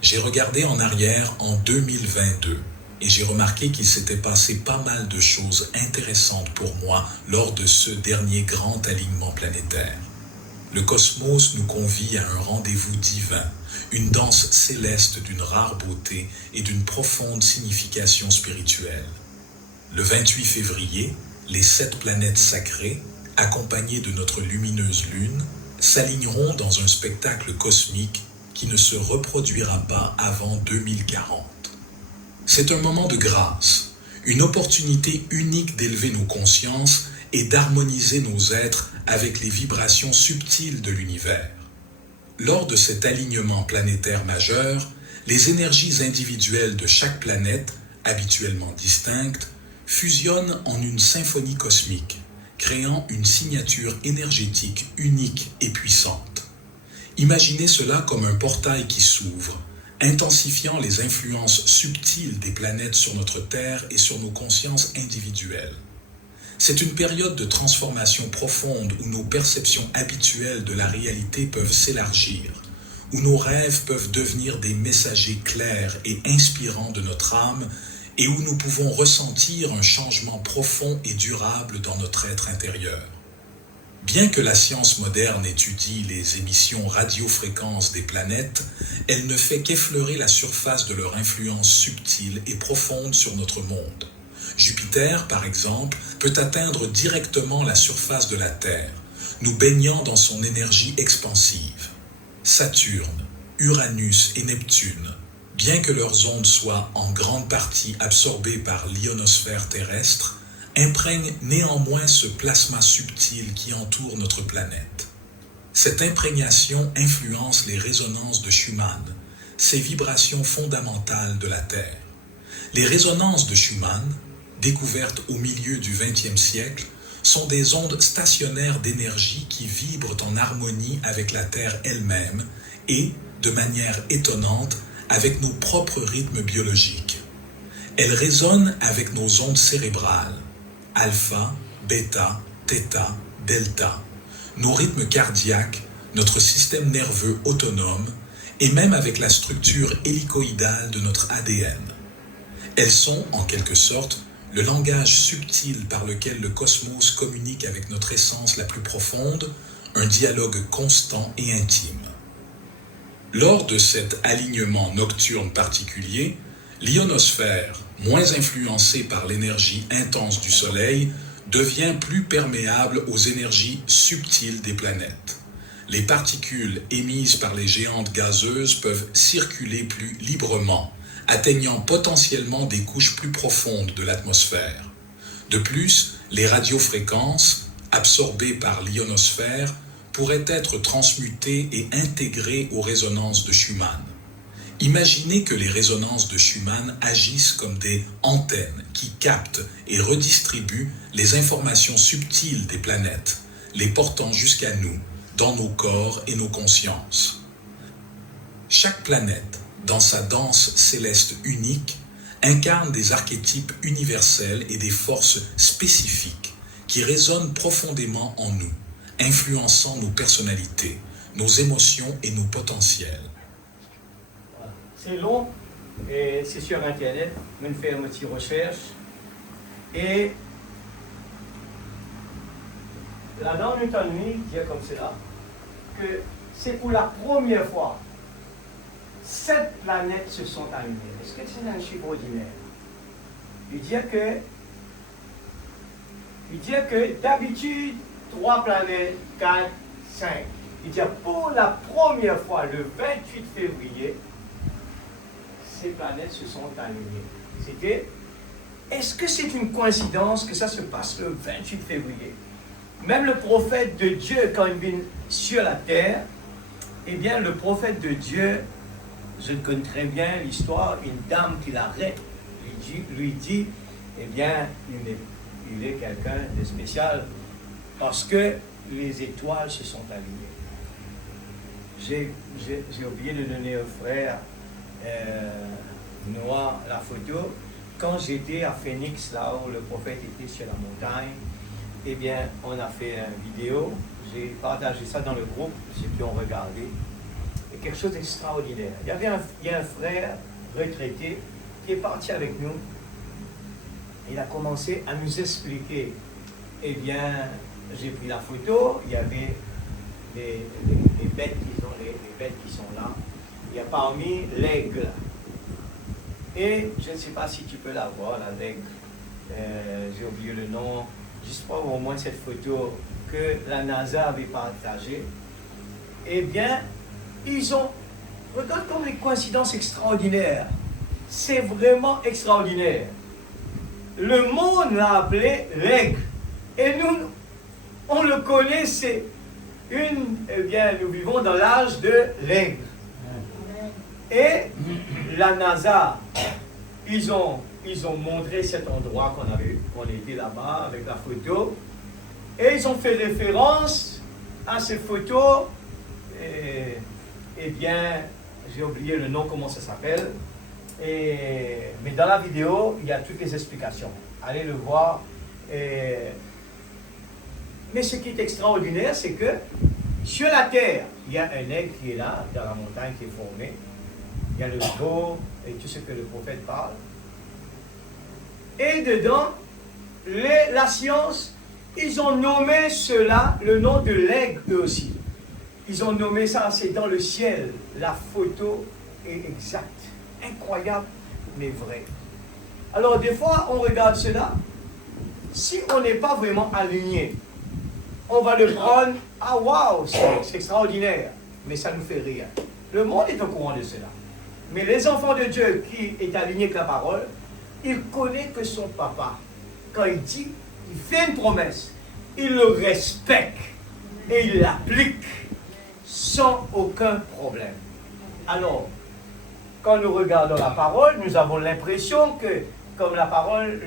J'ai regardé en arrière en 2022 et j'ai remarqué qu'il s'était passé pas mal de choses intéressantes pour moi lors de ce dernier grand alignement planétaire. Le cosmos nous convie à un rendez-vous divin, une danse céleste d'une rare beauté et d'une profonde signification spirituelle. Le 28 février, les 7 planètes sacrées, accompagnées de notre lumineuse lune, s'aligneront dans un spectacle cosmique qui ne se reproduira pas avant 2040. C'est un moment de grâce, une opportunité unique d'élever nos consciences et d'harmoniser nos êtres avec les vibrations subtiles de l'univers. Lors de cet alignement planétaire majeur, les énergies individuelles de chaque planète, habituellement distinctes, fusionnent en une symphonie cosmique, créant une signature énergétique unique et puissante. Imaginez cela comme un portail qui s'ouvre, intensifiant les influences subtiles des planètes sur notre Terre et sur nos consciences individuelles. C'est une période de transformation profonde où nos perceptions habituelles de la réalité peuvent s'élargir, où nos rêves peuvent devenir des messagers clairs et inspirants de notre âme et où nous pouvons ressentir un changement profond et durable dans notre être intérieur. Bien que la science moderne étudie les émissions radiofréquences des planètes, elle ne fait qu'effleurer la surface de leur influence subtile et profonde sur notre monde. Jupiter, par exemple, peut atteindre directement la surface de la Terre, nous baignant dans son énergie expansive. Saturne, Uranus et Neptune, bien que leurs ondes soient en grande partie absorbées par l'ionosphère terrestre, imprègnent néanmoins ce plasma subtil qui entoure notre planète. Cette imprégnation influence les résonances de Schumann, ces vibrations fondamentales de la Terre. Les résonances de Schumann, découvertes au milieu du XXe siècle, sont des ondes stationnaires d'énergie qui vibrent en harmonie avec la Terre elle-même et, de manière étonnante, avec nos propres rythmes biologiques. Elles résonnent avec nos ondes cérébrales, alpha, bêta, θ, delta, nos rythmes cardiaques, notre système nerveux autonome et même avec la structure hélicoïdale de notre ADN. Elles sont, en quelque sorte, le langage subtil par lequel le cosmos communique avec notre essence la plus profonde, un dialogue constant et intime. Lors de cet alignement nocturne particulier, l'ionosphère, moins influencée par l'énergie intense du Soleil, devient plus perméable aux énergies subtiles des planètes. Les particules émises par les géantes gazeuses peuvent circuler plus librement, atteignant potentiellement des couches plus profondes de l'atmosphère. De plus, les radiofréquences, absorbées par l'ionosphère, pourraient être transmutées et intégrées aux résonances de Schumann. Imaginez que les résonances de Schumann agissent comme des antennes qui captent et redistribuent les informations subtiles des planètes, les portant jusqu'à nous, dans nos corps et nos consciences. Chaque planète, dans sa danse céleste unique, incarne des archétypes universels et des forces spécifiques qui résonnent profondément en nous, influençant nos personnalités, nos émotions et nos potentiels. C'est long, et c'est sur Internet, même faire une petite recherche. Et la dans Newton dit comme cela, que c'est pour la première fois 7 planètes se sont alignées. Est-ce que c'est un chiffre ordinaire? Il dit que d'habitude, 3 planètes, 4, 5. Il dit pour la première fois, le 28 février, ces planètes se sont alignées. Est-ce que c'est une coïncidence que ça se passe le 28 février? Même le prophète de Dieu, quand il vient sur la terre, eh bien, le prophète de Dieu, je connais très bien l'histoire, une dame qui l'arrête, lui dit, eh bien, il est quelqu'un de spécial, parce que les étoiles se sont alignées. J'ai oublié de donner au frère Noah la photo. Quand j'étais à Phoenix, là où le prophète était sur la montagne, eh bien, on a fait une vidéo. J'ai partagé ça dans le groupe, ceux qui ont regardé. Et quelque chose d'extraordinaire. Il y a un frère retraité qui est parti avec nous. Il a commencé à nous expliquer. Eh bien, j'ai pris la photo, il y avait les bêtes qui sont là. Il y a parmi l'aigle. Et je ne sais pas si tu peux la voir, l'aigle. J'ai oublié le nom. Juste pour au moins cette photo que la NASA avait partagée. Eh bien, regarde comme les coïncidences extraordinaires. C'est vraiment extraordinaire. Le monde l'a appelé l'aigle. Et nous, on le connaît, eh bien, nous vivons dans l'âge de l'aigle. Et la NASA, ils ont montré cet endroit qu'on était là-bas avec la photo. Et ils ont fait référence à ces photos. Eh bien, j'ai oublié le nom, comment ça s'appelle. Mais dans la vidéo, il y a toutes les explications. Allez le voir. Mais ce qui est extraordinaire, c'est que sur la Terre, il y a un aigle qui est là, dans la montagne qui est formée. Il y a le dos et tout ce que le prophète parle. Et dedans, la science, ils ont nommé cela le nom de l'aigle eux aussi. Ils ont nommé ça, c'est dans le ciel. La photo est exacte. Incroyable, mais vrai. Alors des fois, on regarde cela. Si on n'est pas vraiment aligné, on va le prendre, ah waouh, c'est extraordinaire. Mais ça ne nous fait rien. Le monde est au courant de cela. Mais les enfants de Dieu qui est aligné avec la parole, il connaît que son papa, quand il dit, il fait une promesse, il le respecte et il l'applique. sans aucun problème. Alors, quand nous regardons la parole, nous avons l'impression que, comme la parole,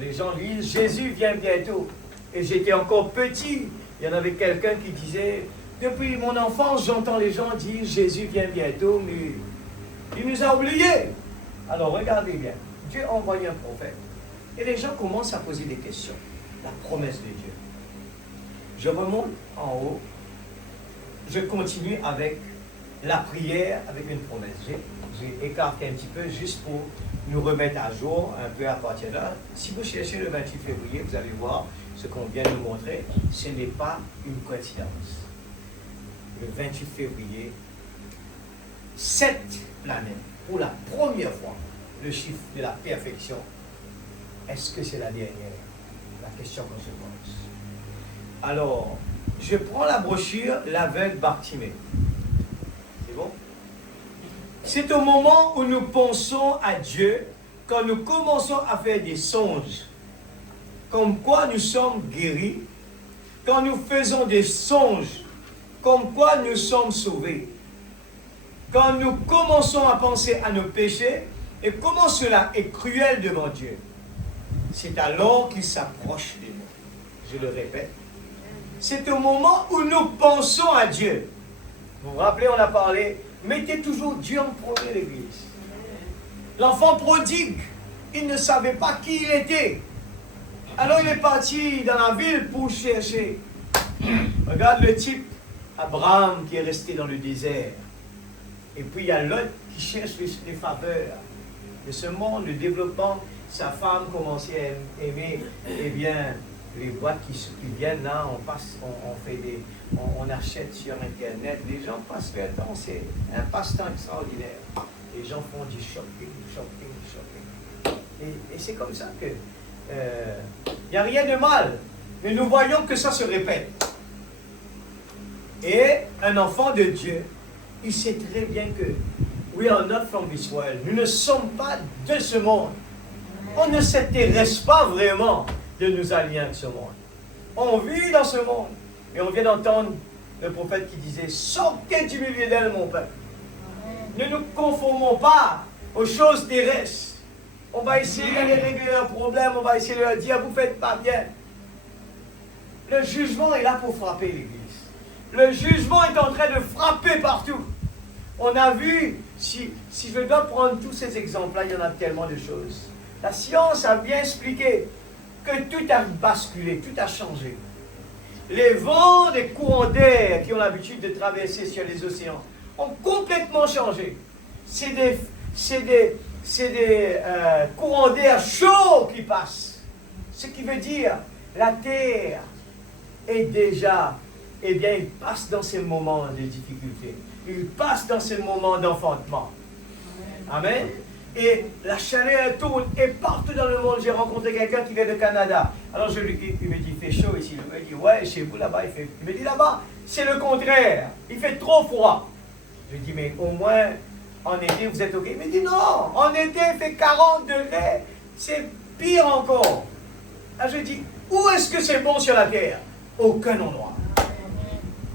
les gens lisent, Jésus vient bientôt. Et j'étais encore petit, il y en avait quelqu'un qui disait, depuis mon enfance, j'entends les gens dire, Jésus vient bientôt, mais il nous a oubliés. Alors regardez bien, Dieu a envoyé un prophète. Et les gens commencent à poser des questions. La promesse de Dieu. Je remonte en haut, je continue avec la prière, avec une promesse. J'ai écarté un petit peu juste pour nous remettre à jour un peu à partir de là. Si vous cherchez le 28 février, vous allez voir ce qu'on vient de nous montrer. Ce n'est pas une coïncidence. Le 28 février, 7 planètes, pour la première fois, le chiffre de la perfection. Est-ce que c'est la dernière? La question qu'on se pose. Alors, je prends la brochure L'aveugle Bartimée. C'est bon? C'est au moment où nous pensons à Dieu, quand nous commençons à faire des songes, comme quoi nous sommes guéris, quand nous faisons des songes, comme quoi nous sommes sauvés, quand nous commençons à penser à nos péchés, et comment cela est cruel devant Dieu, c'est alors qu'il s'approche de nous. Je le répète. C'est au moment où nous pensons à Dieu. Vous vous rappelez, on a parlé, mettez toujours Dieu en premier, l'Église. L'enfant prodigue, il ne savait pas qui il était. Alors il est parti dans la ville pour chercher. Regarde le type, Abraham, qui est resté dans le désert. Et puis il y a Lot qui cherche les faveurs de ce monde, le développement. Sa femme commençait à aimer, eh bien, les boîtes qui viennent là, on achète sur Internet, les gens passent leur temps, c'est un passe-temps extraordinaire. Les gens font du shopping. Et c'est comme ça que il n'y a rien de mal, mais nous voyons que ça se répète. Et un enfant de Dieu, il sait très bien que we are not from this world. Nous ne sommes pas de ce monde. On ne s'intéresse pas vraiment de nous allier avec ce monde. On vit dans ce monde. Et on vient d'entendre le prophète qui disait, sortez du milieu d'elle, mon peuple. Ne nous conformons pas aux choses terrestres. On va essayer d'aller régler leurs problèmes, on va essayer de leur dire, vous ne faites pas bien. Le jugement est là pour frapper l'Église. Le jugement est en train de frapper partout. On a vu, si je dois prendre tous ces exemples-là, il y en a tellement de choses. La science a bien expliqué que tout a basculé, tout a changé. Les vents, les courants d'air qui ont l'habitude de traverser sur les océans ont complètement changé. C'est des courants d'air chauds qui passent. Ce qui veut dire la terre est déjà, eh bien, il passe dans ces moments de difficulté. Il passe dans ces moments d'enfantement. Amen. Et la chaleur tourne et partout dans le monde. J'ai rencontré quelqu'un qui vient de Canada. Alors il me dit, il fait chaud ici. Il me dit, ouais, chez vous là-bas, il fait. Il me dit, là-bas, c'est le contraire. Il fait trop froid. Je lui dis, mais au moins, en été, vous êtes OK? Il me dit, non, en été, il fait 40 degrés. C'est pire encore. Alors je dis, où est-ce que c'est bon sur la terre? Aucun endroit.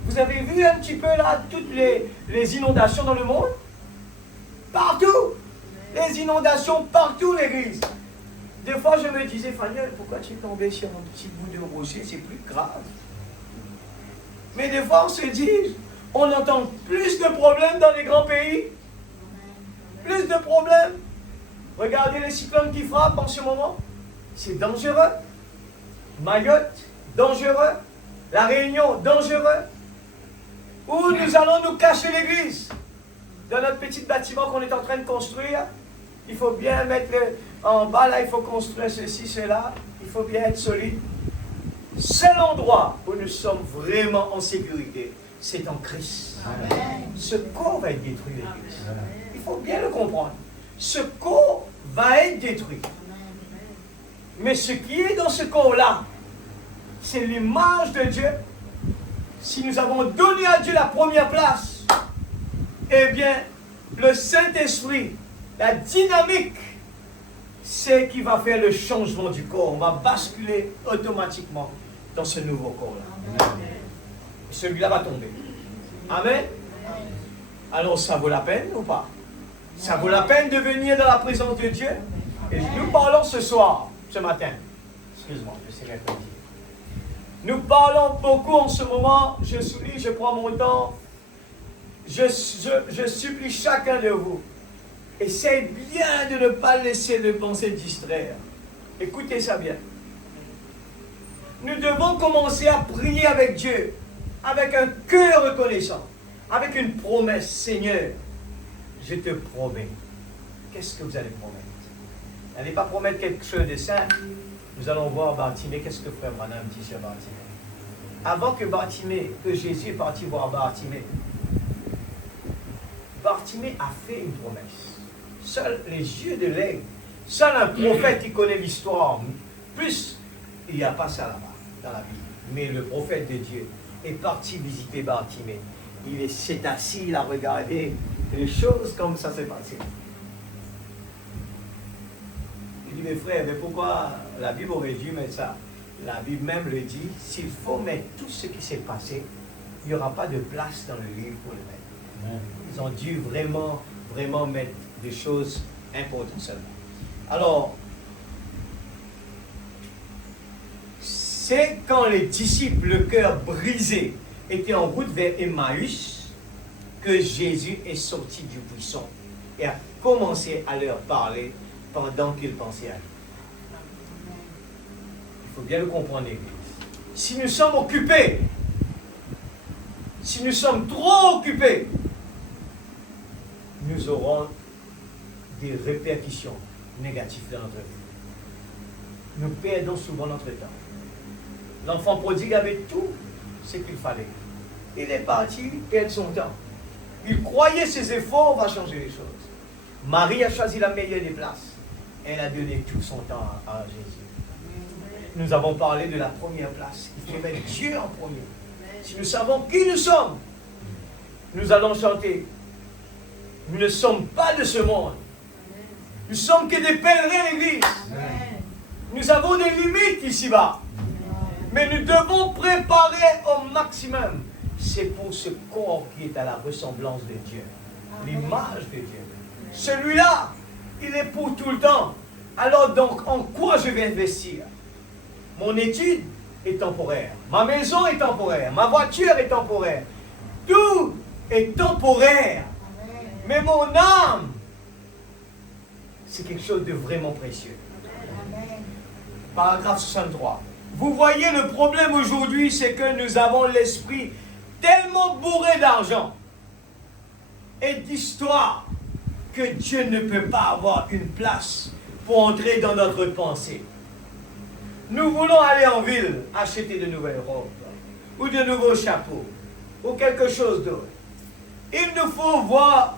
Vous avez vu un petit peu là, toutes les inondations dans le monde? Partout. Les inondations partout, l'Église. Des fois, je me disais, Faniel, pourquoi tu es tombé sur un petit bout de rocher? C'est plus grave. Mais des fois, on se dit, on entend plus de problèmes dans les grands pays. Plus de problèmes. Regardez les cyclones qui frappent en ce moment. C'est dangereux. Mayotte, dangereux. La Réunion, dangereux. Où nous allons nous cacher l'Église? Dans notre petit bâtiment qu'on est en train de construire, il faut bien mettre en bas, là, il faut construire ceci, cela. Il faut bien être solide. Seul endroit où nous sommes vraiment en sécurité, c'est en Christ. Amen. Ce corps va être détruit, l'Église. Il faut bien le comprendre. Ce corps va être détruit. Mais ce qui est dans ce corps-là, c'est l'image de Dieu. Si nous avons donné à Dieu la première place, eh bien, le Saint-Esprit, la dynamique, c'est qui va faire le changement du corps. On va basculer automatiquement dans ce nouveau corps-là. Celui-là va tomber. Amen. Alors ça vaut la peine ou pas? Ça vaut la peine de venir dans la présence de Dieu? Et nous parlons ce soir, ce matin. Excuse-moi, je sais rien dire. Nous parlons beaucoup en ce moment. Je souligne, je prends mon temps. Je supplie chacun de vous. Essayez bien de ne pas laisser les pensées distraire. Écoutez ça bien. Nous devons commencer à prier avec Dieu, avec un cœur reconnaissant, avec une promesse. Seigneur, je te promets. Qu'est-ce que vous allez promettre? N'allez pas promettre quelque chose de simple. Nous allons voir Bartimée. Qu'est-ce que Frère Branham dit sur Bartimée? Avant que Jésus est parti voir Bartimée, Bartimée a fait une promesse. Seuls les yeux de l'aigle, seul un prophète qui connaît l'histoire, plus il n'y a pas ça là-bas dans la Bible. Mais le prophète de Dieu est parti visiter Bartimée. Il s'est assis, il a regardé les choses comme ça s'est passé. Il dit, mes frères, mais pourquoi la Bible aurait dû mettre ça? La Bible même le dit, s'il faut mettre tout ce qui s'est passé, il n'y aura pas de place dans le livre pour le mettre. Ils ont dû vraiment, vraiment mettre des choses importantes seulement. Alors, c'est quand les disciples, le cœur brisé, étaient en route vers Emmaüs, que Jésus est sorti du buisson et a commencé à leur parler pendant qu'ils pensaient à lui. Il faut bien le comprendre, l'Église. Si nous sommes occupés, si nous sommes trop occupés, nous aurons des répercussions négatives dans notre vie. Nous perdons souvent notre temps. L'enfant prodigue avait tout ce qu'il fallait. Il est parti perdre son temps. Il croyait ses efforts vont changer les choses. Marie a choisi la meilleure des places. Elle a donné tout son temps à Jésus. Nous avons parlé de la première place. Il faut mettre Dieu en premier. Si nous savons qui nous sommes, nous allons chanter. Nous ne sommes pas de ce monde. Nous sommes que des pèlerins à l'église. Nous avons des limites ici-bas. Mais nous devons préparer au maximum. C'est pour ce corps qui est à la ressemblance de Dieu. L'image de Dieu. Celui-là, il est pour tout le temps. Alors donc, en quoi je vais investir? Mon étude est temporaire. Ma maison est temporaire. Ma voiture est temporaire. Tout est temporaire. Mais mon âme, c'est quelque chose de vraiment précieux. Paragraphe 63. Vous voyez, le problème aujourd'hui, c'est que nous avons l'esprit tellement bourré d'argent et d'histoire que Dieu ne peut pas avoir une place pour entrer dans notre pensée. Nous voulons aller en ville, acheter de nouvelles robes, ou de nouveaux chapeaux, ou quelque chose d'autre. Il nous faut voir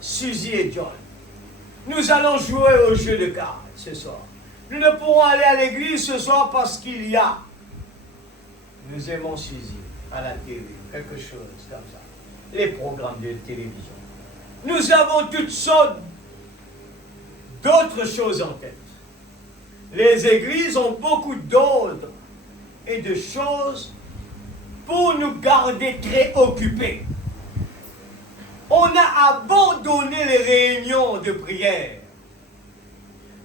Suzy et John. Nous allons jouer au jeu de cartes ce soir. Nous ne pourrons aller à l'église ce soir parce qu'il y a. Nous aimons Suzy à la télé, quelque chose comme ça. Les programmes de télévision. Nous avons toutes sortes d'autres choses en tête. Les églises ont beaucoup d'ordres et de choses pour nous garder très occupés. On a abandonné les réunions de prière.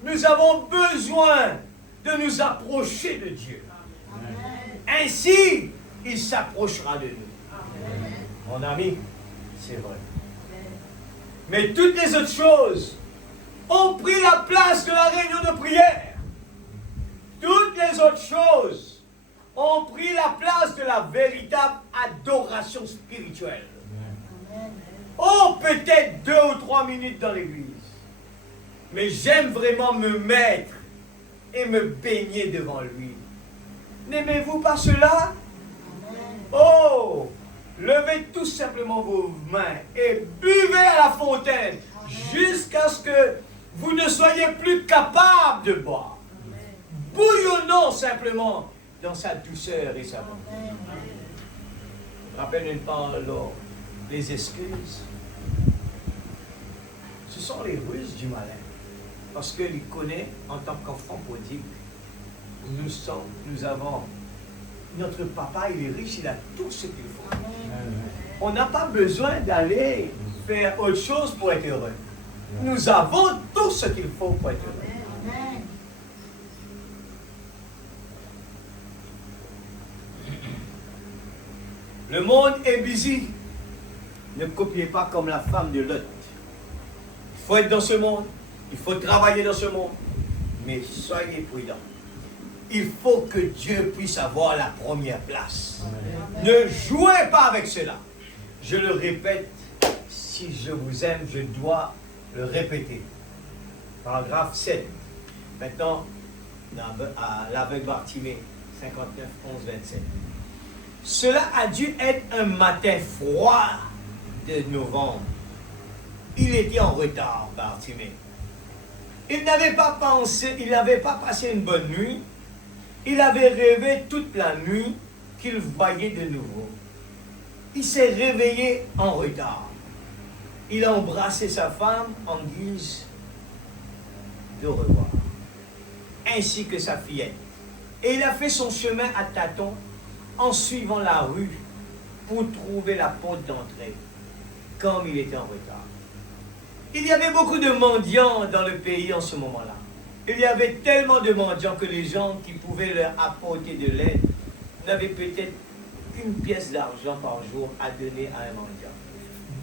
Nous avons besoin de nous approcher de Dieu. Amen. Ainsi, il s'approchera de nous. Amen. Mon ami, c'est vrai. Mais toutes les autres choses ont pris la place de la réunion de prière. Toutes les autres choses ont pris la place de la véritable adoration spirituelle. Amen. Oh, peut-être 2 ou 3 minutes dans l'église. Mais j'aime vraiment me mettre et me baigner devant lui. N'aimez-vous pas cela? Oh, levez tout simplement vos mains et buvez à la fontaine jusqu'à ce que vous ne soyez plus capable de boire. Bouillonnons simplement dans sa douceur et sa bonté. Je rappelle une parole, les excuses. Ce sont les ruses du malin. Parce qu'il connaît, en tant qu'enfant prodigue, nous avons, notre papa, il est riche, il a tout ce qu'il faut. On n'a pas besoin d'aller faire autre chose pour être heureux. Nous avons tout ce qu'il faut pour être heureux. Amen. Le monde est busy. Ne copiez pas comme la femme de Lot. Il faut être dans ce monde. Il faut travailler dans ce monde. Mais soyez prudents. Il faut que Dieu puisse avoir la première place. Amen. Ne jouez pas avec cela. Je le répète, si je vous aime, je dois le répéter. Paragraphe 7. Maintenant, à l'aveugle Bartimée, 59, 11, 27. Cela a dû être un matin froid de novembre. Il était en retard, Bartimée. Il n'avait pas pensé, il n'avait pas passé une bonne nuit. Il avait rêvé toute la nuit qu'il voyait de nouveau. Il s'est réveillé en retard. Il a embrassé sa femme en guise de revoir, ainsi que sa fillette. Et il a fait son chemin à tâtons en suivant la rue pour trouver la porte d'entrée, comme il était en retard. Il y avait beaucoup de mendiants dans le pays en ce moment-là. Il y avait tellement de mendiants que les gens qui pouvaient leur apporter de l'aide n'avaient peut-être qu'une pièce d'argent par jour à donner à un mendiant.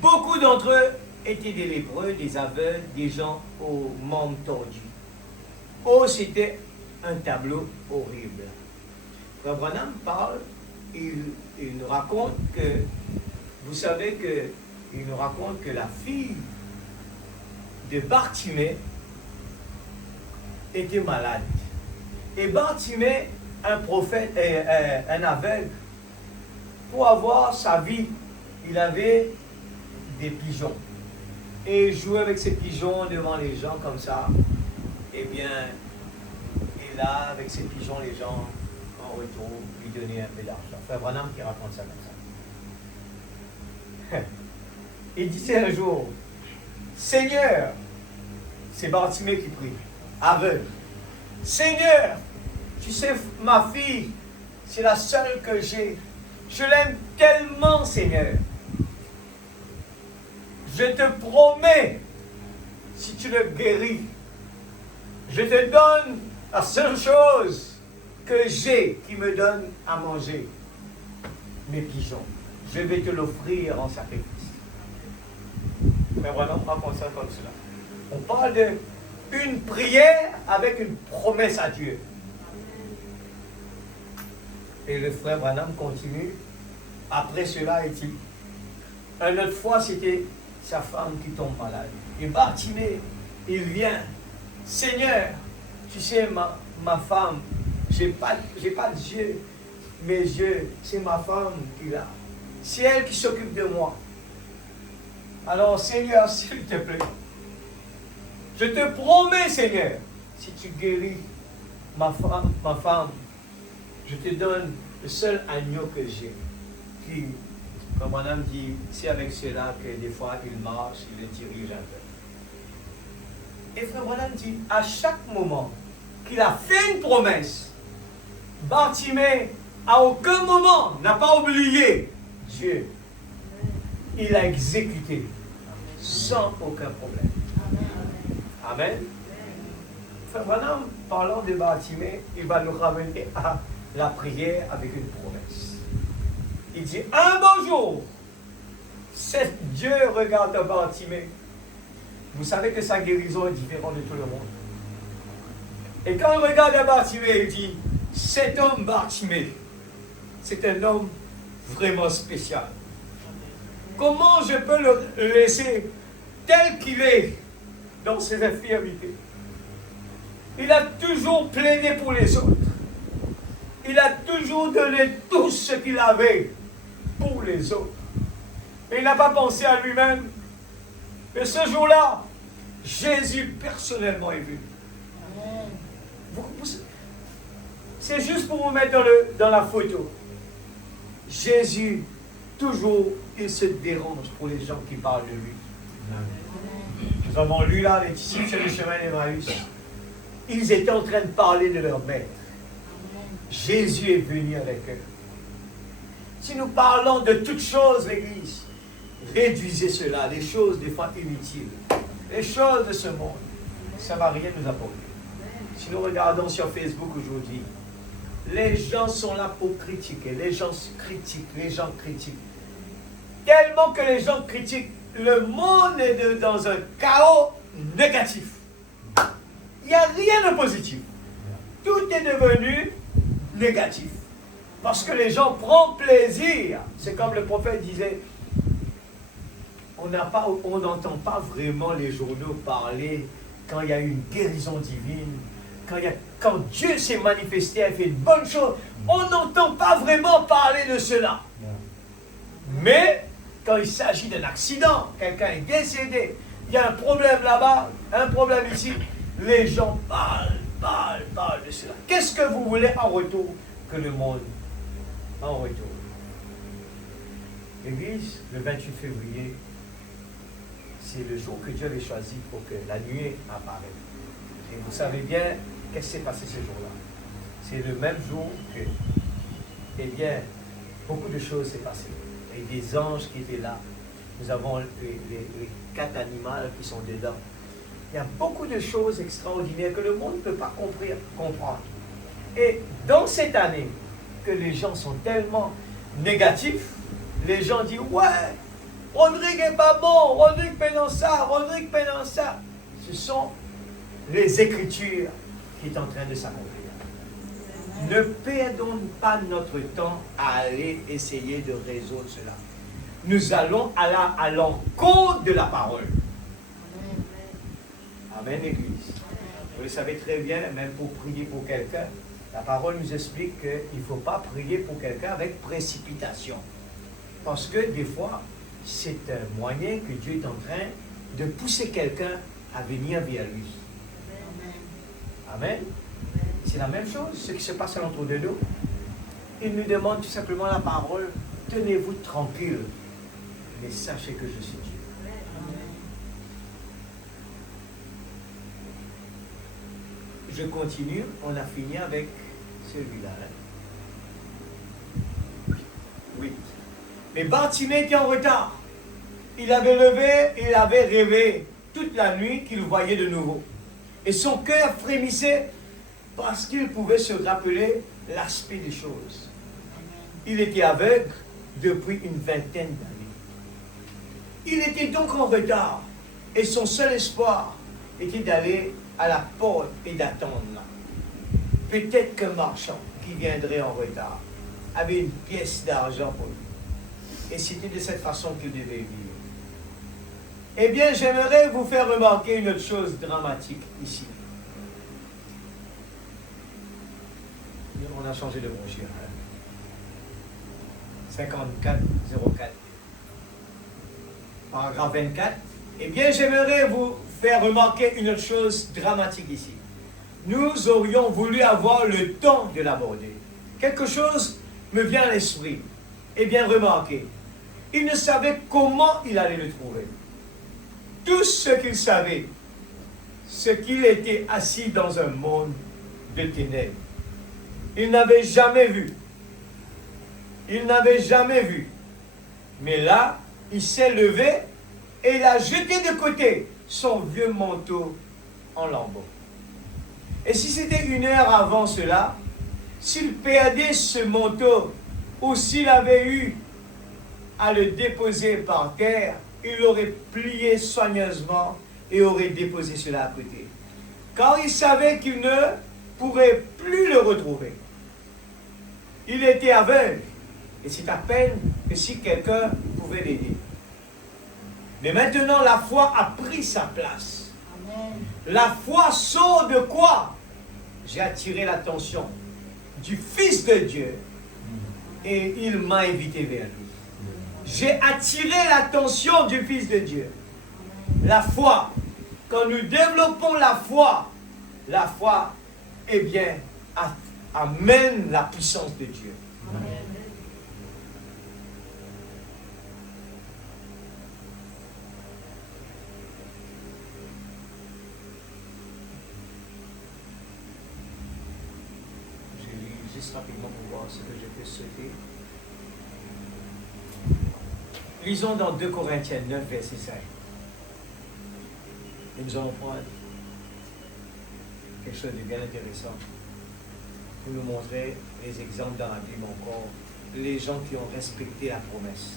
Beaucoup d'entre eux étaient des lépreux, des aveugles, des gens aux membres tordus. Oh, c'était un tableau horrible. Frère Branham parle, il nous raconte que, vous savez que, il nous raconte que la fille de Bartimée était malade. Et Bartimée, un prophète, un aveugle, pour avoir sa vie, il avait des pigeons. Et il jouait avec ses pigeons devant les gens comme ça. Eh bien, et là, avec ses pigeons, les gens, en retour, lui donnaient un peu d'argent. Frère Branham qui raconte ça comme ça. Il disait un jour, Seigneur, c'est Bartimée qui prie, aveugle. Seigneur, tu sais, ma fille, c'est la seule que j'ai. Je l'aime tellement, Seigneur. Je te promets, si tu le guéris, je te donne la seule chose que j'ai qui me donne à manger, mes pigeons. Je vais te l'offrir en sacrifice. Mais voilà, on raconte ça comme cela. On parle d'une prière avec une promesse à Dieu. Et le frère Branham continue. Après cela, il dit, une autre fois, c'était sa femme qui tombe malade. Et Bartimée, il vient. Seigneur, tu sais, ma femme, j'ai pas d'yeux. Mes yeux, c'est ma femme qui l'a. C'est elle qui s'occupe de moi. Alors, Seigneur, s'il te plaît, je te promets, Seigneur, si tu guéris ma femme, je te donne le seul agneau que j'ai. Qui, comme madame dit, c'est avec cela que des fois il marche, il le dirige un peu. Et frère Branham dit, à chaque moment qu'il a fait une promesse, Bartimée, à aucun moment, n'a pas oublié Dieu. Il a exécuté sans aucun problème. Amen. Frère Branham, parlant de Bartimée, il va nous ramener à la prière avec une promesse. Il dit, un beau jour, Dieu regarde Bartimée. Vous savez que sa guérison est différente de tout le monde. Et quand il regarde Bartimée, il dit, cet homme Bartimée, c'est un homme vraiment spécial. Comment je peux le laisser tel qu'il est dans ses infirmités? Il a toujours plaidé pour les autres. Il a toujours donné tout ce qu'il avait pour les autres. Et il n'a pas pensé à lui-même. Et ce jour-là, Jésus personnellement est venu. C'est juste pour vous mettre dans la photo. Jésus, toujours, il se dérange pour les gens qui parlent de lui. Nous avons lu là les disciples sur le chemin d'Emmaüs. Ils étaient en train de parler de leur maître. Jésus est venu avec eux. Si nous parlons de toutes choses, l'Église, réduisez cela, les choses des fois inutiles, les choses de ce monde, ça ne va rien nous apporter. Si nous regardons sur Facebook aujourd'hui, les gens sont là pour critiquer, les gens critiquent. Tellement que les gens critiquent, le monde est dans un chaos négatif. Il n'y a rien de positif. Tout est devenu négatif. Parce que les gens prennent plaisir. C'est comme le prophète disait, on n'entend pas vraiment les journaux parler quand il y a une guérison divine, quand Dieu s'est manifesté, a fait une bonne chose. On n'entend pas vraiment parler de cela. Mais quand il s'agit d'un accident, quelqu'un est décédé, il y a un problème là-bas, un problème ici, les gens parlent de cela. Qu'est-ce que vous voulez en retour que le monde en retour? L'Église, le 28 février, c'est le jour que Dieu avait choisi pour que la nuée apparaisse. Et vous savez bien qu'est-ce qui s'est passé ce jour-là. C'est le même jour que, eh bien, beaucoup de choses s'est passé. Et des anges qui étaient là. Nous avons les 4 animaux qui sont dedans. Il y a beaucoup de choses extraordinaires que le monde ne peut pas comprendre. Et dans cette année, que les gens sont tellement négatifs, les gens disent « Ouais, Rodrigue n'est pas bon, Rodrigue fait dans ça, Rodrigue fait dans ça. » Ce sont les Écritures qui sont en train de s'accomplir. Ne perdons pas notre temps à aller essayer de résoudre cela. Nous allons à l'encontre de la parole. Amen, Église. Vous le savez très bien, même pour prier pour quelqu'un, la parole nous explique qu'il ne faut pas prier pour quelqu'un avec précipitation. Parce que des fois, c'est un moyen que Dieu est en train de pousser quelqu'un à venir vers lui. Amen. C'est la même chose, ce qui se passe à l'entour de nous. Il nous demande tout simplement la parole. Tenez-vous tranquille, mais sachez que je suis Dieu. Je continue, on a fini avec celui-là. Oui. Mais Bartimée était en retard. Il avait rêvé toute la nuit qu'il voyait de nouveau. Et son cœur frémissait parce qu'il pouvait se rappeler l'aspect des choses. Il était aveugle depuis une vingtaine d'années. Il était donc en retard. Et son seul espoir était d'aller à la porte et d'attendre là. Peut-être qu'un marchand qui viendrait en retard avait une pièce d'argent pour lui. Et c'était de cette façon qu'il devait vivre. Eh bien, j'aimerais vous faire remarquer une autre chose dramatique ici. On a changé de brochure. 5404. Paragraphe 24. Eh bien, j'aimerais vous faire remarquer une autre chose dramatique ici. Nous aurions voulu avoir le temps de l'aborder. Quelque chose me vient à l'esprit. Eh bien, remarquez. Il ne savait comment il allait le trouver. Tout ce qu'il savait, c'est qu'il était assis dans un monde de ténèbres. Il n'avait jamais vu. Il n'avait jamais vu. Mais là, il s'est levé et il a jeté de côté son vieux manteau en lambeaux. Et si c'était 1 heure avant cela, s'il perdait ce manteau ou s'il avait eu à le déposer par terre, il l'aurait plié soigneusement et aurait déposé cela à côté. Car il savait qu'il ne pourrait plus le retrouver. Il était aveugle. Et c'est à peine que si quelqu'un pouvait l'aider. Mais maintenant, la foi a pris sa place. Amen. La foi sort de quoi? J'ai attiré l'attention du Fils de Dieu et il m'a invité vers lui. J'ai attiré l'attention du Fils de Dieu. La foi, quand nous développons la foi, eh bien, amène la puissance de Dieu. Amen. Juste rapidement pour voir ce que je peux souhaiter. Lisons dans 2 Corinthiens 9, verset 5. Et nous allons prendre quelque chose de bien intéressant pour nous montrer les exemples dans la Bible encore, les gens qui ont respecté la promesse.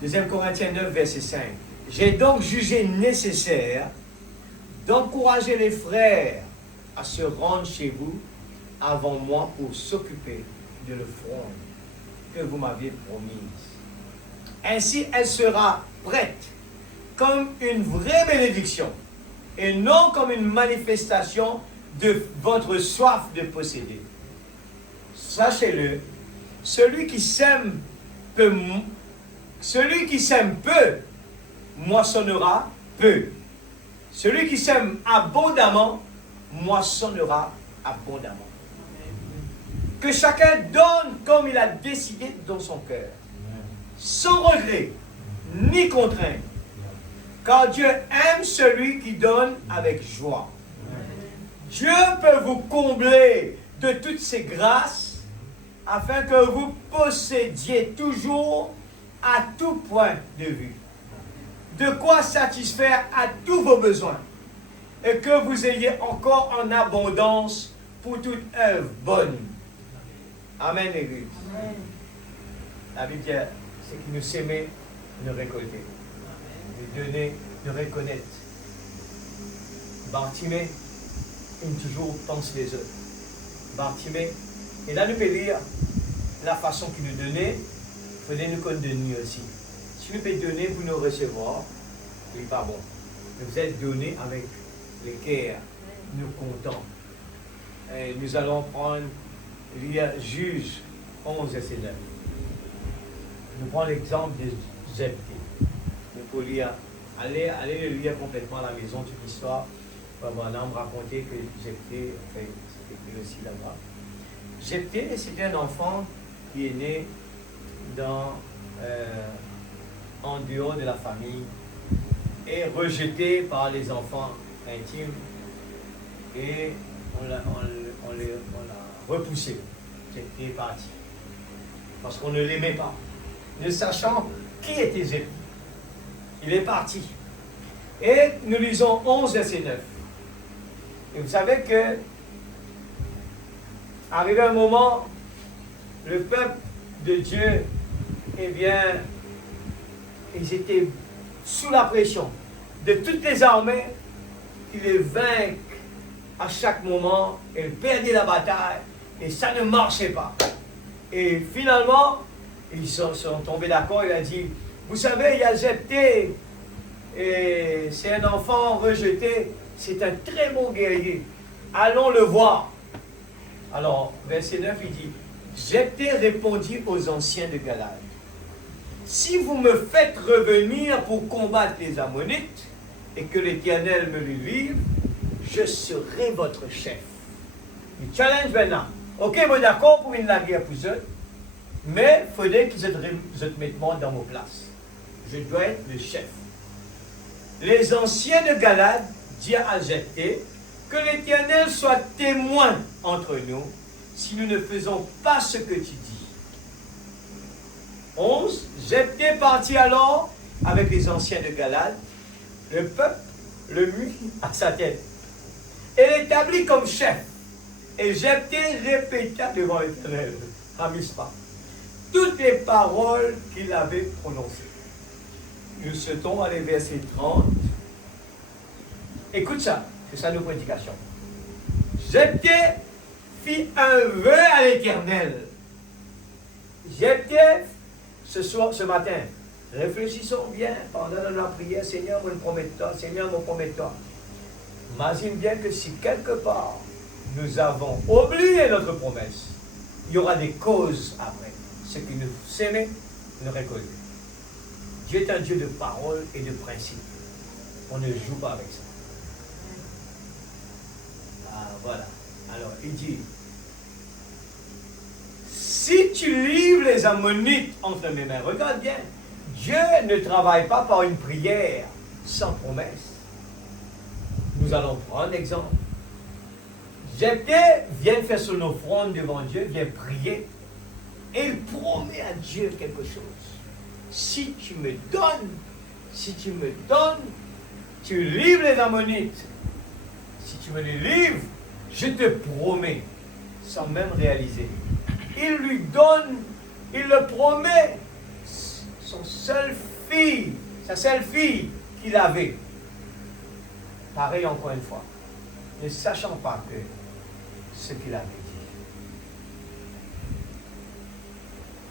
2 Corinthiens 9, verset 5. J'ai donc jugé nécessaire d'encourager les frères à se rendre chez vous avant moi pour s'occuper de l'offrande que vous m'aviez promise. Ainsi, elle sera prête comme une vraie bénédiction et non comme une manifestation de votre soif de posséder. Sachez-le, celui qui sème peu, moissonnera peu. Celui qui sème abondamment, moissonnera abondamment. Que chacun donne comme il a décidé dans son cœur, sans regret, ni contrainte, car Dieu aime celui qui donne avec joie. Dieu peut vous combler de toutes ses grâces, afin que vous possédiez toujours à tout point de vue, de quoi satisfaire à tous vos besoins, et que vous ayez encore en abondance pour toute œuvre bonne. Amen, Église. Amen. La Bible dit, c'est que nous s'aimer, nous récolter. Nous donner, nous reconnaître. Bartimée, il toujours pense les autres. Bartimée, et là nous pouvons lire la façon qu'il nous donnait, il faudrait nous donner aussi. Si nous pouvons donner pour nous recevoir, c'est pas bon. Vous êtes donné avec le cœur, nous comptons. Et nous allons prendre, lire Juge 11, verset 9. Nous prenons l'exemple de Jephthé. Nous pouvons lire, allez le lire complètement à la maison, toute l'histoire. Mon âme racontait que Jephthé, c'était aussi là-bas. Jephthé, c'était un enfant qui est né en dehors de la famille et rejeté par les enfants intimes. Et on l'a repoussé. Jephthé est parti. Parce qu'on ne l'aimait pas. Ne sachant qui était Jephthé. Il est parti. Et nous lisons 11, verset 9. Et vous savez que, arrivé un moment, le peuple de Dieu, eh bien, ils étaient sous la pression de toutes les armées qui les vainquent à chaque moment. Elles perdaient la bataille et ça ne marchait pas. Et finalement, ils sont tombés d'accord. Il a dit, vous savez, il y a Jephthé, et c'est un enfant rejeté, c'est un très bon guerrier. Allons le voir. Alors, verset 9, il dit, Jephthé répondit aux anciens de Galade, si vous me faites revenir pour combattre les Ammonites, et que l'Éternel me le livre, je serai votre chef. Le challenge maintenant. Ok, moi d'accord pour une la guerre pour eux, mais il faudrait que vous mettent moi dans vos places. Je dois être le chef. Les anciens de Galade dirent à Jephthé, que l'Éternel soit témoin entre nous, si nous ne faisons pas ce que tu dis. 11. Jephthé partit alors avec les anciens de Galade, le peuple le mit à sa tête, et l'établit comme chef. Et Jephthé répéta devant l'Éternel, à Mispa, toutes les paroles qu'il avait prononcées. Nous sautons à les versets 30. Écoute ça, c'est ça nos prédications. Jephthé fit un vœu à l'Éternel. Jephthé, ce matin, réfléchissons bien pendant la prière, Seigneur, me promets-toi, Seigneur, me promets-toi. Imagine bien que si quelque part nous avons oublié notre promesse, il y aura des causes après. Ce qui nous sème, nous récolte. Dieu est un Dieu de parole et de principe. On ne joue pas avec ça. Ah, voilà. Alors, il dit, si tu livres les Ammonites entre mes mains, regarde bien, Dieu ne travaille pas par une prière sans promesse. Nous allons prendre l'exemple. Jephthé vient faire son offrande devant Dieu, vient prier. Et il promet à Dieu quelque chose. Si tu me donnes, tu livres les Ammonites. Si tu me les livres, je te promets, sans même réaliser. Il lui donne, il le promet, sa seule fille qu'il avait. Pareil encore une fois, ne sachant pas que ce qu'il avait dit.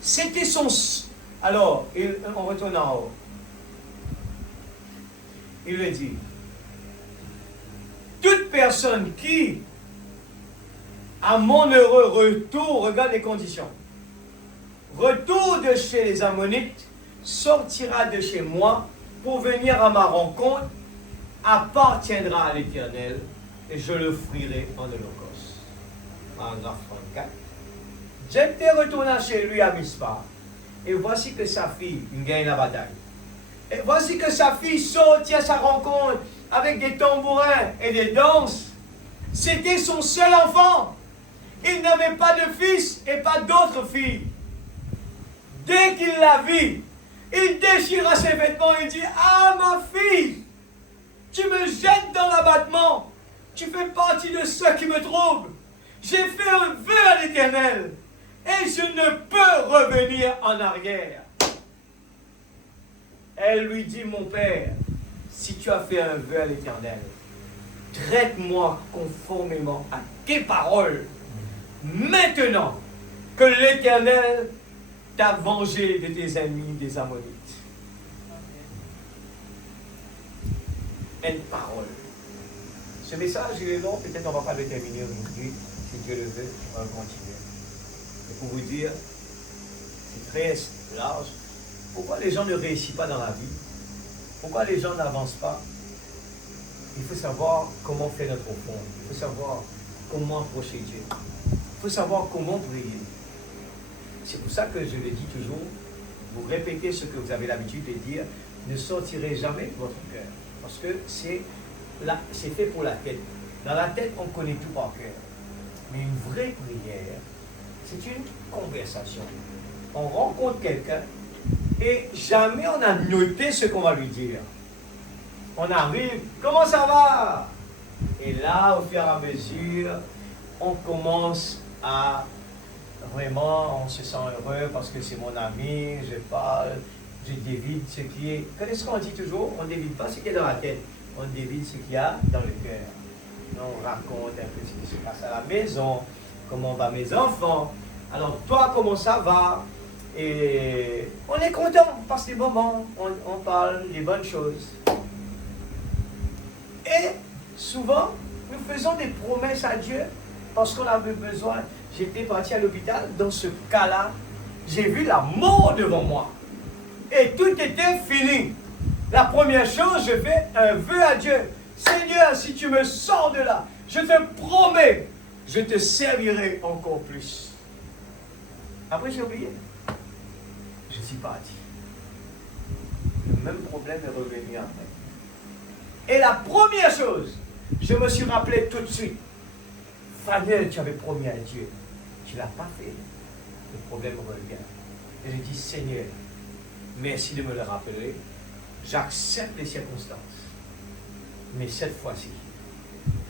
C'était son... Alors, on retourne en haut. Il le dit. Toute personne qui, à mon heureux retour, regarde les conditions, retour de chez les Ammonites, sortira de chez moi pour venir à ma rencontre, appartiendra à l'Éternel et je le frierai en holocauste. Paragraphe 34. Jephthé retourna chez lui à Mispa, et voici que sa fille gagne la bataille. Et voici que sa fille sortit à sa rencontre avec des tambourins et des danses. C'était son seul enfant. Il n'avait pas de fils et pas d'autre fille. Dès qu'il la vit, il déchira ses vêtements et dit: ah, ma fille, tu me jettes dans l'abattement. Tu fais partie de ceux qui me troublent. J'ai fait un vœu à l'Éternel et je ne peux revenir en arrière. Elle lui dit: mon père, si tu as fait un vœu à l'Éternel, traite-moi conformément à tes paroles. Maintenant que l'Éternel t'a vengé de tes ennemis des Ammonites. Une parole. Ce message, il est long, peut-être on ne va pas le terminer aujourd'hui. Si Dieu le veut, on va continuer. Et pour vous dire, c'est très large. Pourquoi les gens ne réussissent pas dans la vie? Pourquoi les gens n'avancent pas? Il faut savoir comment faire notre offrande. Il faut savoir comment approcher Dieu. Il faut savoir comment prier. C'est pour ça que je le dis toujours, vous répétez ce que vous avez l'habitude de dire, ne sortirez jamais de votre cœur. Parce que c'est fait pour la tête. Dans la tête, on connaît tout par cœur. Mais une vraie prière, c'est une conversation. On rencontre quelqu'un et jamais on a noté ce qu'on va lui dire. On arrive, comment ça va? Et là, au fur et à mesure, on commence à vraiment, on se sent heureux parce que c'est mon ami, je parle, je dévide ce qui est... Qu'est-ce qu'on dit toujours? On ne dévide pas ce qui est dans la tête, on dévide ce qu'il y a dans le cœur. On raconte un peu ce qui se passe à la maison, comment vont mes enfants, alors toi, comment ça va? Et on est content, on passe des moments, on parle des bonnes choses. Et souvent, nous faisons des promesses à Dieu parce qu'on avait besoin. J'étais parti à l'hôpital, dans ce cas-là, j'ai vu la mort devant moi. Et tout était fini. La première chose, je fais un vœu à Dieu. Seigneur, si tu me sors de là, je te promets, je te servirai encore plus. Après, j'ai oublié. Je suis parti. Le même problème est revenu après. Et la première chose, je me suis rappelé tout de suite. Faniel, tu avais promis à Dieu. Tu ne l'as pas fait. Le problème revient. Et je dis: Seigneur, merci de me le rappeler. J'accepte les circonstances. Mais cette fois-ci,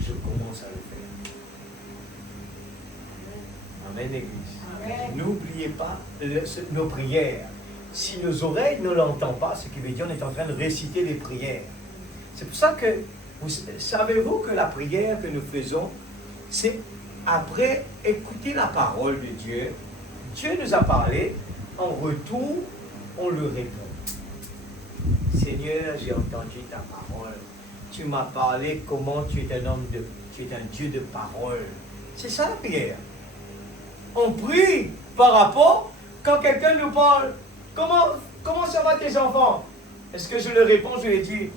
je commence à le faire. Amen, Église. N'oubliez pas nos prières. Si nos oreilles ne l'entendent pas, ce qui veut dire qu'on est en train de réciter les prières. C'est pour ça que, savez-vous que la prière que nous faisons, c'est après écouter la parole de Dieu. Dieu nous a parlé, en retour, on le répond. Seigneur, j'ai entendu ta parole. Tu m'as parlé comment tu es tu es un Dieu de parole. C'est ça la prière. On prie par rapport, quand quelqu'un nous parle, comment ça va tes enfants? Est-ce que je le réponds, je lui dis,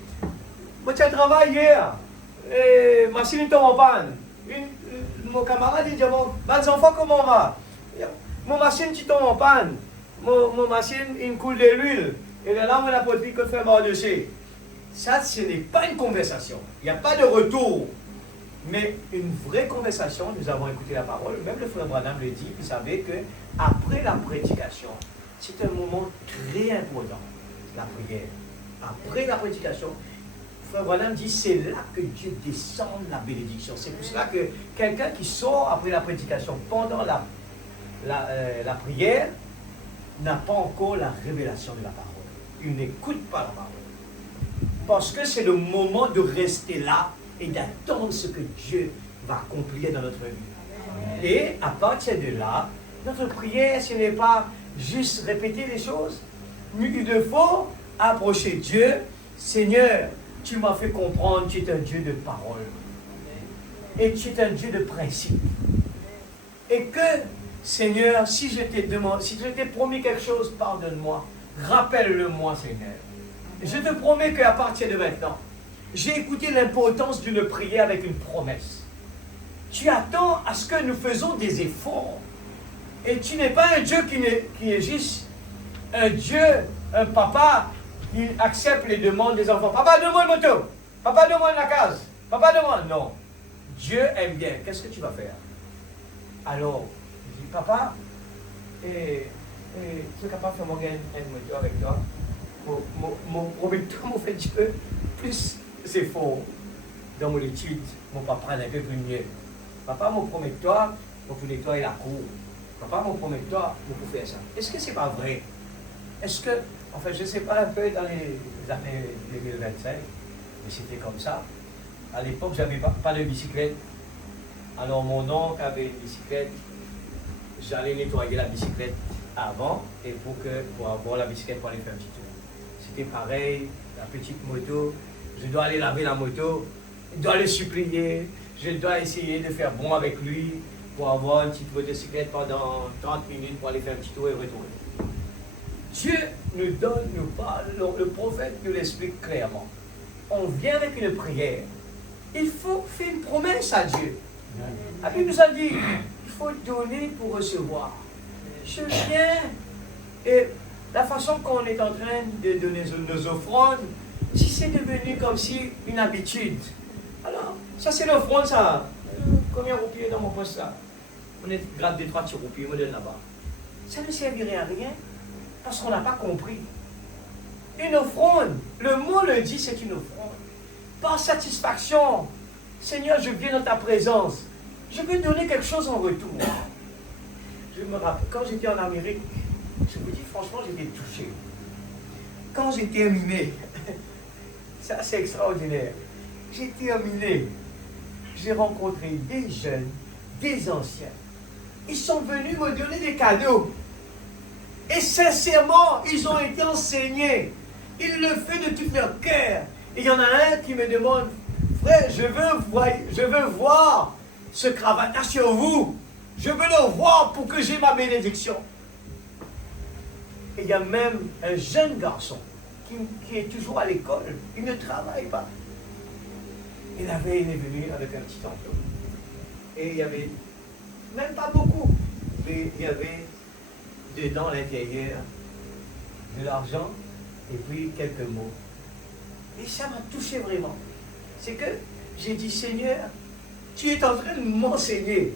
moi tu as travaillé hier, et ma machine tombe en panne. Mon camarade dit, bon, mes enfants, comment on va? Mon machine qui tombe en panne, mon machine, il coule de l'huile, et là, on a pas dit que faire par-dessus. Ça, ce n'est pas une conversation. Il n'y a pas de retour. Mais une vraie conversation, nous avons écouté la parole, même le frère Branham le dit, vous savez que après la prédication, c'est un moment très important, la prière. Après la prédication, le frère Branham dit, c'est là que Dieu descend la bénédiction. C'est pour cela que quelqu'un qui sort après la prédication, pendant la prière, n'a pas encore la révélation de la parole. Il n'écoute pas la parole. Parce que c'est le moment de rester là et d'attendre ce que Dieu va accomplir dans notre vie. Et à partir de là, notre prière, ce n'est pas juste répéter les choses, mais il faut approcher Dieu. Seigneur, tu m'as fait comprendre que tu es un Dieu de parole. Et tu es un Dieu de principe. Et que, Seigneur, si je t'ai promis quelque chose, pardonne-moi. Rappelle-le-moi, Seigneur. Je te promets qu'à partir de maintenant, j'ai écouté l'importance d'une prière avec une promesse. Tu attends à ce que nous faisons des efforts. Et tu n'es pas un Dieu qui est juste un Dieu, un papa qui accepte les demandes des enfants. Papa, donne-moi une moto. Papa, donne-moi une case. Papa, donne-moi. Non. Dieu aime bien. Qu'est-ce que tu vas faire? Alors, je dis, papa, tu es capable de faire une moto avec toi? Mon prometteur m'a fait Dieu plus efforts dans mon étude. Mon papa prend un peu plus mieux. Papa, mon prometteur, pour nettoyer la cour. Papa, mon prometteur, pour faire ça. Est-ce que c'est pas vrai? Est-ce que, en fait, je ne sais pas un peu dans les années 2025, mais c'était comme ça. À l'époque, je n'avais pas de bicyclette. Alors, mon oncle avait une bicyclette. J'allais nettoyer la bicyclette avant, et pour avoir la bicyclette pour aller faire un petit tour. C'était pareil, la petite moto. Je dois aller laver la moto. Je dois le supplier. Je dois essayer de faire bon avec lui pour avoir une petite motocyclette pendant 30 minutes pour aller faire un petit tour et retourner. Dieu nous donne, nous parle, le prophète nous l'explique clairement. On vient avec une prière. Il faut faire une promesse à Dieu. La Bible nous a dit, il faut donner pour recevoir. Je viens et la façon qu'on est en train de donner nos offrandes, si c'est devenu comme si une habitude. Alors, ça c'est l'offrande, ça. Combien de roupies dans mon poste là? On est grave de 3 petits roupies, on me donne là-bas. Ça ne servirait à rien parce qu'on n'a pas compris. Une offrande, le mot le dit, c'est une offrande. Par satisfaction, Seigneur, je viens dans ta présence. Je veux donner quelque chose en retour. Je me rappelle, quand j'étais en Amérique, je vous dis franchement, j'étais touché. Quand j'ai terminé, ça c'est extraordinaire. J'ai terminé, j'ai rencontré des jeunes, des anciens. Ils sont venus me donner des cadeaux. Et sincèrement, ils ont été enseignés. Ils le font de tout leur cœur. Et il y en a un qui me demande, frère, je veux voir ce cravate sur vous. Je veux le voir pour que j'ai ma bénédiction. Et il y a même un jeune garçon qui est toujours à l'école. Il ne travaille pas. Il est venu avec un petit enveloppe. Et il y avait, même pas beaucoup, mais il y avait dedans à l'intérieur de l'argent et puis quelques mots. Et ça m'a touché vraiment. C'est que j'ai dit, Seigneur, tu es en train de m'enseigner.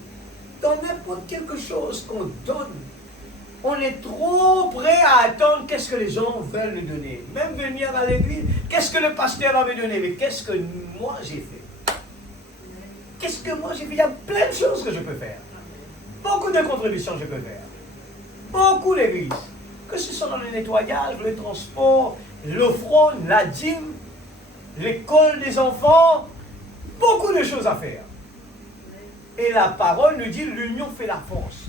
Dans n'importe quelque chose qu'on donne, on est trop prêt à attendre qu'est-ce que les gens veulent nous donner. Même venir à l'église, qu'est-ce que le pasteur va me donner? Mais qu'est-ce que moi j'ai fait? Qu'est-ce que moi j'ai fait? Il y a plein de choses que je peux faire. Beaucoup de contributions que je peux faire. Beaucoup l'église. Que ce soit dans le nettoyage, le transport, l'offrande, la dîme, l'école des enfants. Beaucoup de choses à faire. Et la parole nous dit l'union fait la force.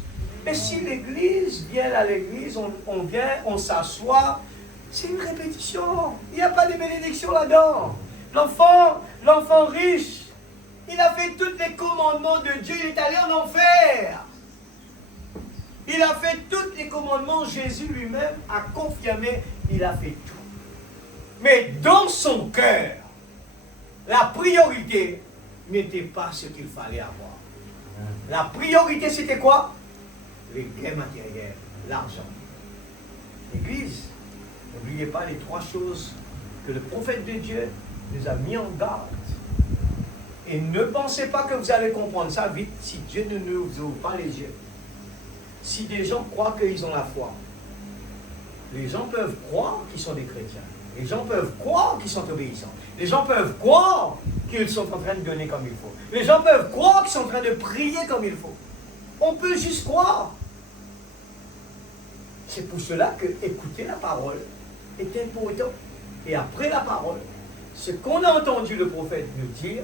Et si l'église vient à l'église, on vient, on s'assoit, c'est une répétition. Il n'y a pas de bénédiction là-dedans. L'enfant riche, il a fait tous les commandements de Dieu, il est allé en enfer. Il a fait tous les commandements, Jésus lui-même a confirmé, il a fait tout. Mais dans son cœur, la priorité n'était pas ce qu'il fallait avoir. La priorité, c'était quoi? Les gains matériels, l'argent. L'Église, n'oubliez pas les 3 choses que le prophète de Dieu nous a mis en garde. Et ne pensez pas que vous allez comprendre ça vite si Dieu ne nous ouvre pas les yeux. Si des gens croient qu'ils ont la foi, les gens peuvent croire qu'ils sont des chrétiens. Les gens peuvent croire qu'ils sont obéissants. Les gens peuvent croire qu'ils sont en train de donner comme il faut. Les gens peuvent croire qu'ils sont en train de prier comme il faut. On peut juste croire. C'est pour cela que écouter la parole est important. Et après la parole, ce qu'on a entendu le prophète nous dire,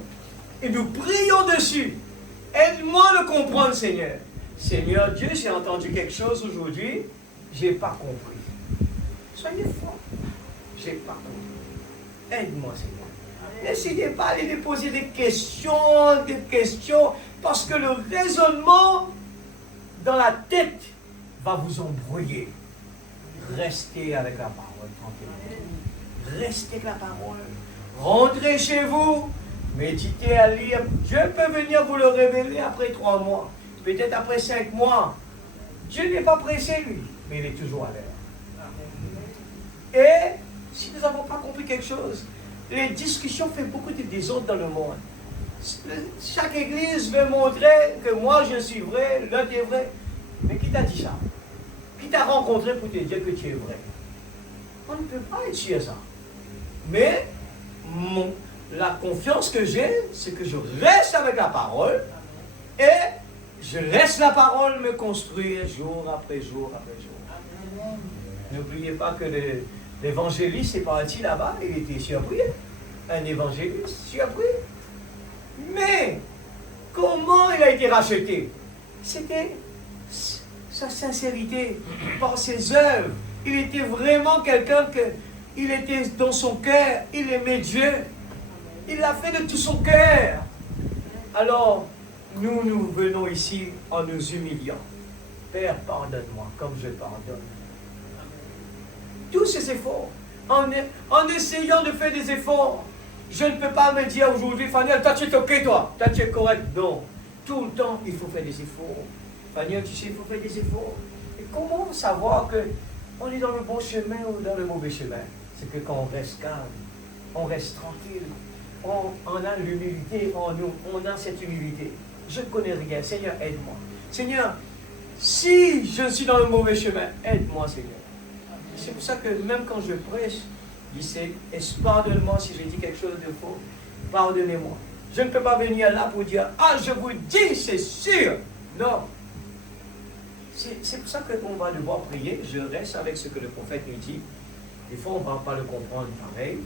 et nous prions dessus. Aide-moi à le comprendre, Seigneur. Seigneur Dieu, j'ai entendu quelque chose aujourd'hui, je n'ai pas compris. Soyez forts. Je n'ai pas compris. Aide-moi, Seigneur. N'essayez pas d'aller déposer des questions, parce que le raisonnement dans la tête va vous embrouiller. Restez avec la parole, tranquillement. Restez avec la parole. Rentrez chez vous. Méditez à lire. Dieu peut venir vous le révéler après 3 mois. Peut-être après 5 mois. Dieu n'est pas pressé, lui. Mais il est toujours à l'heure. Et si nous n'avons pas compris quelque chose, les discussions font beaucoup de désordre dans le monde. Chaque église veut montrer que moi je suis vrai, l'autre est vrai. Mais qui t'a dit ça? Qui t'a rencontré pour te dire que tu es vrai? On ne peut pas être sûr de ça. Mais la confiance que j'ai, c'est que je reste avec la parole et je laisse la parole me construire jour après jour après jour. N'oubliez pas que l'évangéliste est parti là-bas, il était surpris. Un évangéliste surpris. Mais comment il a été racheté? C'était sa sincérité, par ses œuvres. Il était vraiment quelqu'un il était dans son cœur, il aimait Dieu. Il l'a fait de tout son cœur. Alors, nous venons ici en nous humiliant. Père, pardonne-moi comme je pardonne. Tous ces efforts, en essayant de faire des efforts, je ne peux pas me dire aujourd'hui, Faniel, toi tu es ok, toi tu es correct. Non, tout le temps, il faut faire des efforts. Faniel, tu sais, il faut faire des efforts. Et comment savoir qu'on est dans le bon chemin ou dans le mauvais chemin? C'est que quand on reste calme, on reste tranquille, on a l'humilité en nous, on a cette humilité. Je ne connais rien, Seigneur, aide-moi. Seigneur, si je suis dans le mauvais chemin, aide-moi, Seigneur. C'est pour ça que même quand je prêche, je dis, pardonne-moi si j'ai dit quelque chose de faux, pardonnez-moi. Je ne peux pas venir là pour dire, ah, je vous dis, c'est sûr. Non. C'est pour ça qu'on va devoir prier. Je reste avec ce que le prophète nous dit. Des fois, on ne va pas le comprendre pareil,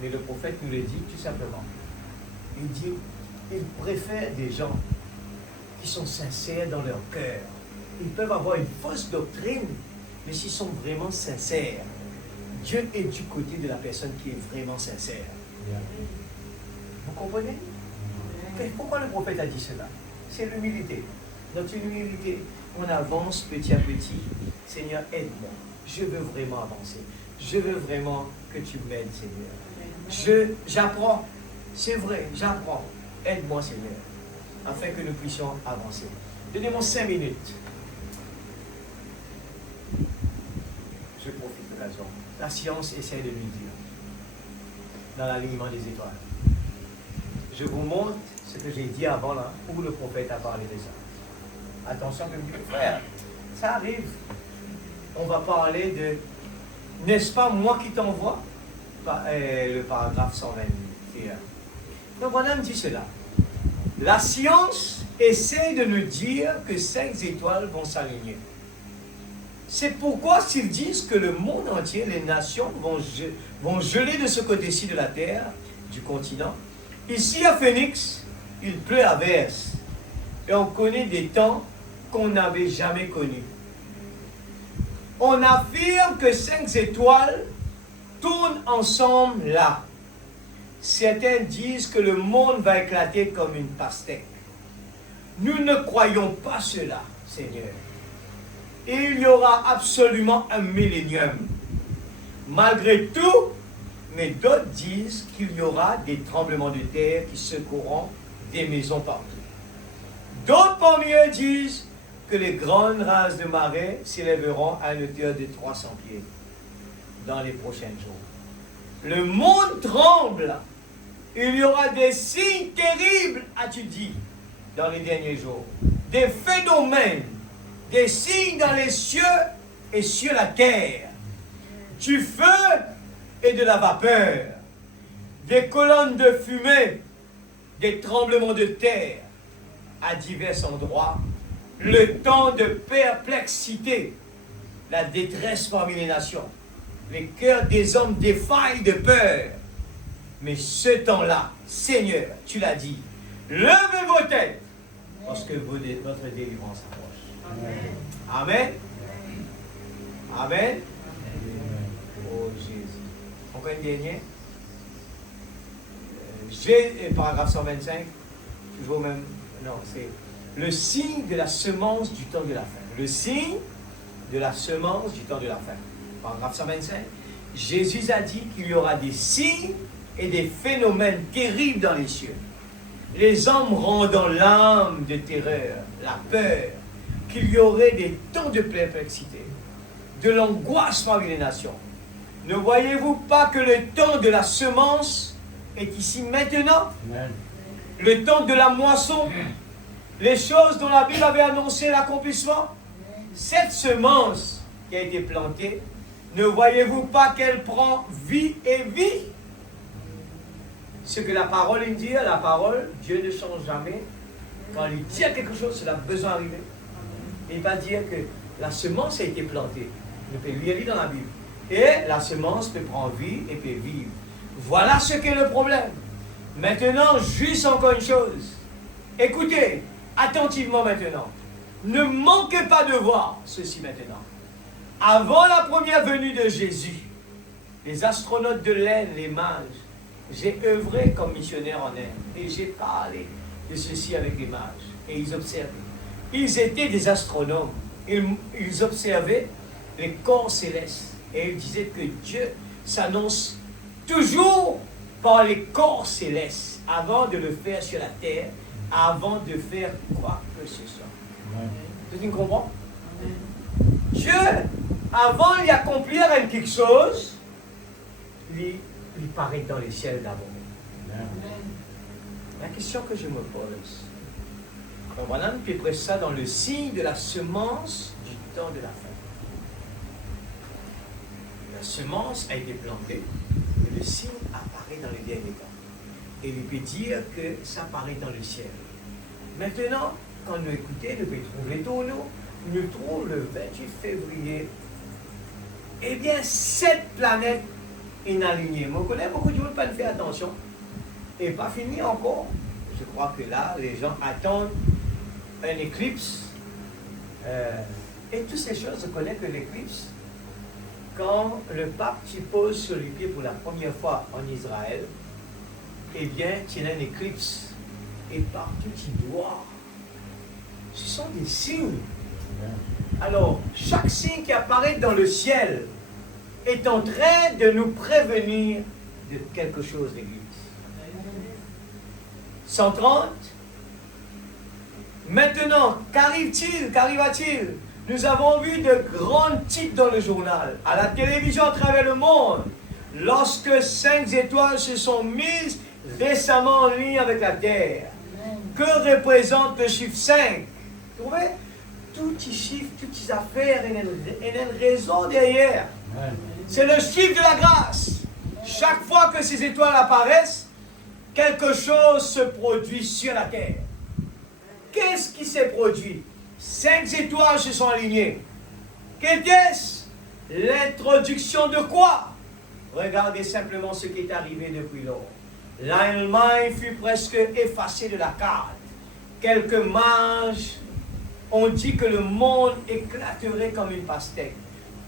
mais le prophète nous le dit tout simplement. Il dit, il préfère des gens qui sont sincères dans leur cœur. Ils peuvent avoir une fausse doctrine, mais s'ils sont vraiment sincères, Dieu est du côté de la personne qui est vraiment sincère. Vous comprenez? Pourquoi le prophète a dit cela? C'est l'humilité. Notre humilité, on avance petit à petit. Seigneur, aide-moi. Je veux vraiment avancer. Je veux vraiment que tu m'aides, Seigneur. J'apprends. C'est vrai, j'apprends. Aide-moi, Seigneur, afin que nous puissions avancer. Donnez-moi 5 minutes. Je profite de la zone. La science essaie de nous dire, dans l'alignement des étoiles. Je vous montre ce que j'ai dit avant là, où le prophète a parlé de ça. Attention, comme dit frère, ça arrive. On va parler de, n'est-ce pas moi qui t'envoie? Le paragraphe 121. Donc voilà, me dit cela. La science essaie de nous dire que 5 étoiles vont s'aligner. C'est pourquoi s'ils disent que le monde entier, les nations vont geler de ce côté-ci de la terre, du continent. Ici à Phoenix, il pleut à verse. Et on connaît des temps qu'on n'avait jamais connus. On affirme que 5 étoiles tournent ensemble là. Certains disent que le monde va éclater comme une pastèque. Nous ne croyons pas cela, Seigneur. Et il y aura absolument un millénium. Malgré tout, mais d'autres disent qu'il y aura des tremblements de terre qui secoueront des maisons partout. D'autres parmi eux disent que les grandes rases de marée s'élèveront à une hauteur de 300 pieds dans les prochains jours. Le monde tremble Il y aura des signes terribles, as-tu dit, dans les derniers jours. Des phénomènes, des signes dans les cieux et sur la terre. Du feu et de la vapeur. Des colonnes de fumée, des tremblements de terre à divers endroits. Le temps de perplexité, la détresse parmi les nations. Les cœurs des hommes défaillent de peur. Mais ce temps-là, Seigneur, tu l'as dit, levez vos têtes, parce que votre délivrance approche. Amen. Amen. Oh Jésus. Encore une dernière. Paragraphe 125. Toujours même. Non, c'est le signe de la semence du temps de la fin. Le signe de la semence du temps de la fin. Paragraphe 125. Jésus a dit qu'il y aura des signes et des phénomènes terribles dans les cieux. Les hommes rendant l'âme de terreur, la peur, qu'il y aurait des temps de perplexité, de l'angoisse parmi les nations. Ne voyez-vous pas que le temps de la semence est ici maintenant? Amen. Le temps de la moisson, les choses dont la Bible avait annoncé l'accomplissement, cette semence qui a été plantée, ne voyez-vous pas qu'elle prend vie et vie? Ce que la parole dit, la parole, Dieu ne change jamais. Quand il dit quelque chose, cela a besoin d'arriver. Il va dire que la semence a été plantée. On peut lire dans la Bible. Et la semence peut prendre vie et peut vivre. Voilà ce qu'est le problème. Maintenant, juste encore une chose. Écoutez attentivement maintenant. Ne manquez pas de voir ceci maintenant. Avant la première venue de Jésus, les astronautes de l'Inde, les mages, j'ai œuvré comme missionnaire en Inde et j'ai parlé de ceci avec les mages et ils observaient. Ils étaient des astronomes. Ils observaient les corps célestes et ils disaient que Dieu s'annonce toujours par les corps célestes avant de le faire sur la terre, avant de faire quoi que ce soit. Tu comprends? Dieu, avant d'accomplir quelque chose, il paraît dans les ciels d'abord. La question que je me pose, voilà, on peut prendre ça dans le signe de la semence du temps de la fin. La semence a été plantée et le signe apparaît dans les derniers temps. Et il peut dire que ça apparaît dans le ciel. Maintenant, quand nous écoutons, nous pouvons trouver tout, nous trouvons le 28 février. Eh bien, cette planète inalignée. On connaît beaucoup de gens qui ne font pas attention. Et pas fini encore. Je crois que là, les gens attendent un éclipse. Et toutes ces choses, on connaît que l'éclipse, quand le pape s'y pose sur les pieds pour la première fois en Israël, eh bien, il y a un éclipse. Et partout, il doit. Ce sont des signes. Alors, chaque signe qui apparaît dans le ciel est en train de nous prévenir de quelque chose, l'Église. 130. Maintenant, qu'arrive-t-il? Qu'arriva-t-il? Nous avons vu de grands titres dans le journal, à la télévision à travers le monde, lorsque 5 étoiles se sont mises récemment en ligne avec la Terre. Que représente le chiffre 5? Vous trouvez? Tout ces chiffres, toutes ces affaires, il y a une raison derrière. C'est le chiffre de la grâce. Chaque fois que ces étoiles apparaissent, quelque chose se produit sur la terre. Qu'est-ce qui s'est produit? 5 étoiles se sont alignées. Qu'était-ce? L'introduction de quoi? Regardez simplement ce qui est arrivé depuis lors. L'Allemagne fut presque effacée de la carte. Quelques mages ont dit que le monde éclaterait comme une pastèque.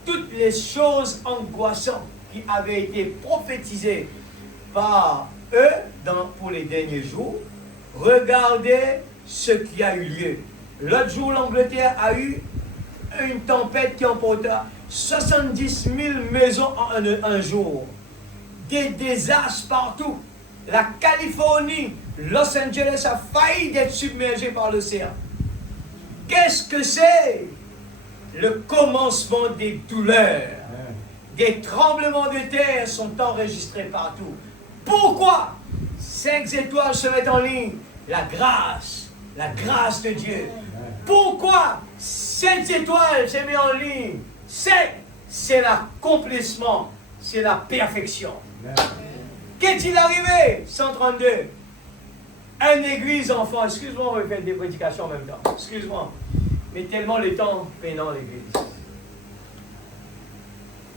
Toutes les choses angoissantes qui avaient été prophétisées par eux pour les derniers jours, regardez ce qui a eu lieu. L'autre jour, l'Angleterre a eu une tempête qui emporta 70 000 maisons en un jour. Des désastres partout. La Californie, Los Angeles a failli d'être submergé par l'océan. Qu'est-ce que c'est? Le commencement des douleurs. Des tremblements de terre sont enregistrés partout. Pourquoi? 5 étoiles se mettent en ligne. La grâce de Dieu. Pourquoi 7 étoiles se mettent en ligne? 7, c'est l'accomplissement, c'est la perfection. Qu'est-il arrivé? 132. Une église enfant. Excuse-moi, on va faire des prédications en même temps. Excuse-moi. Mais tellement le temps peinant l'église.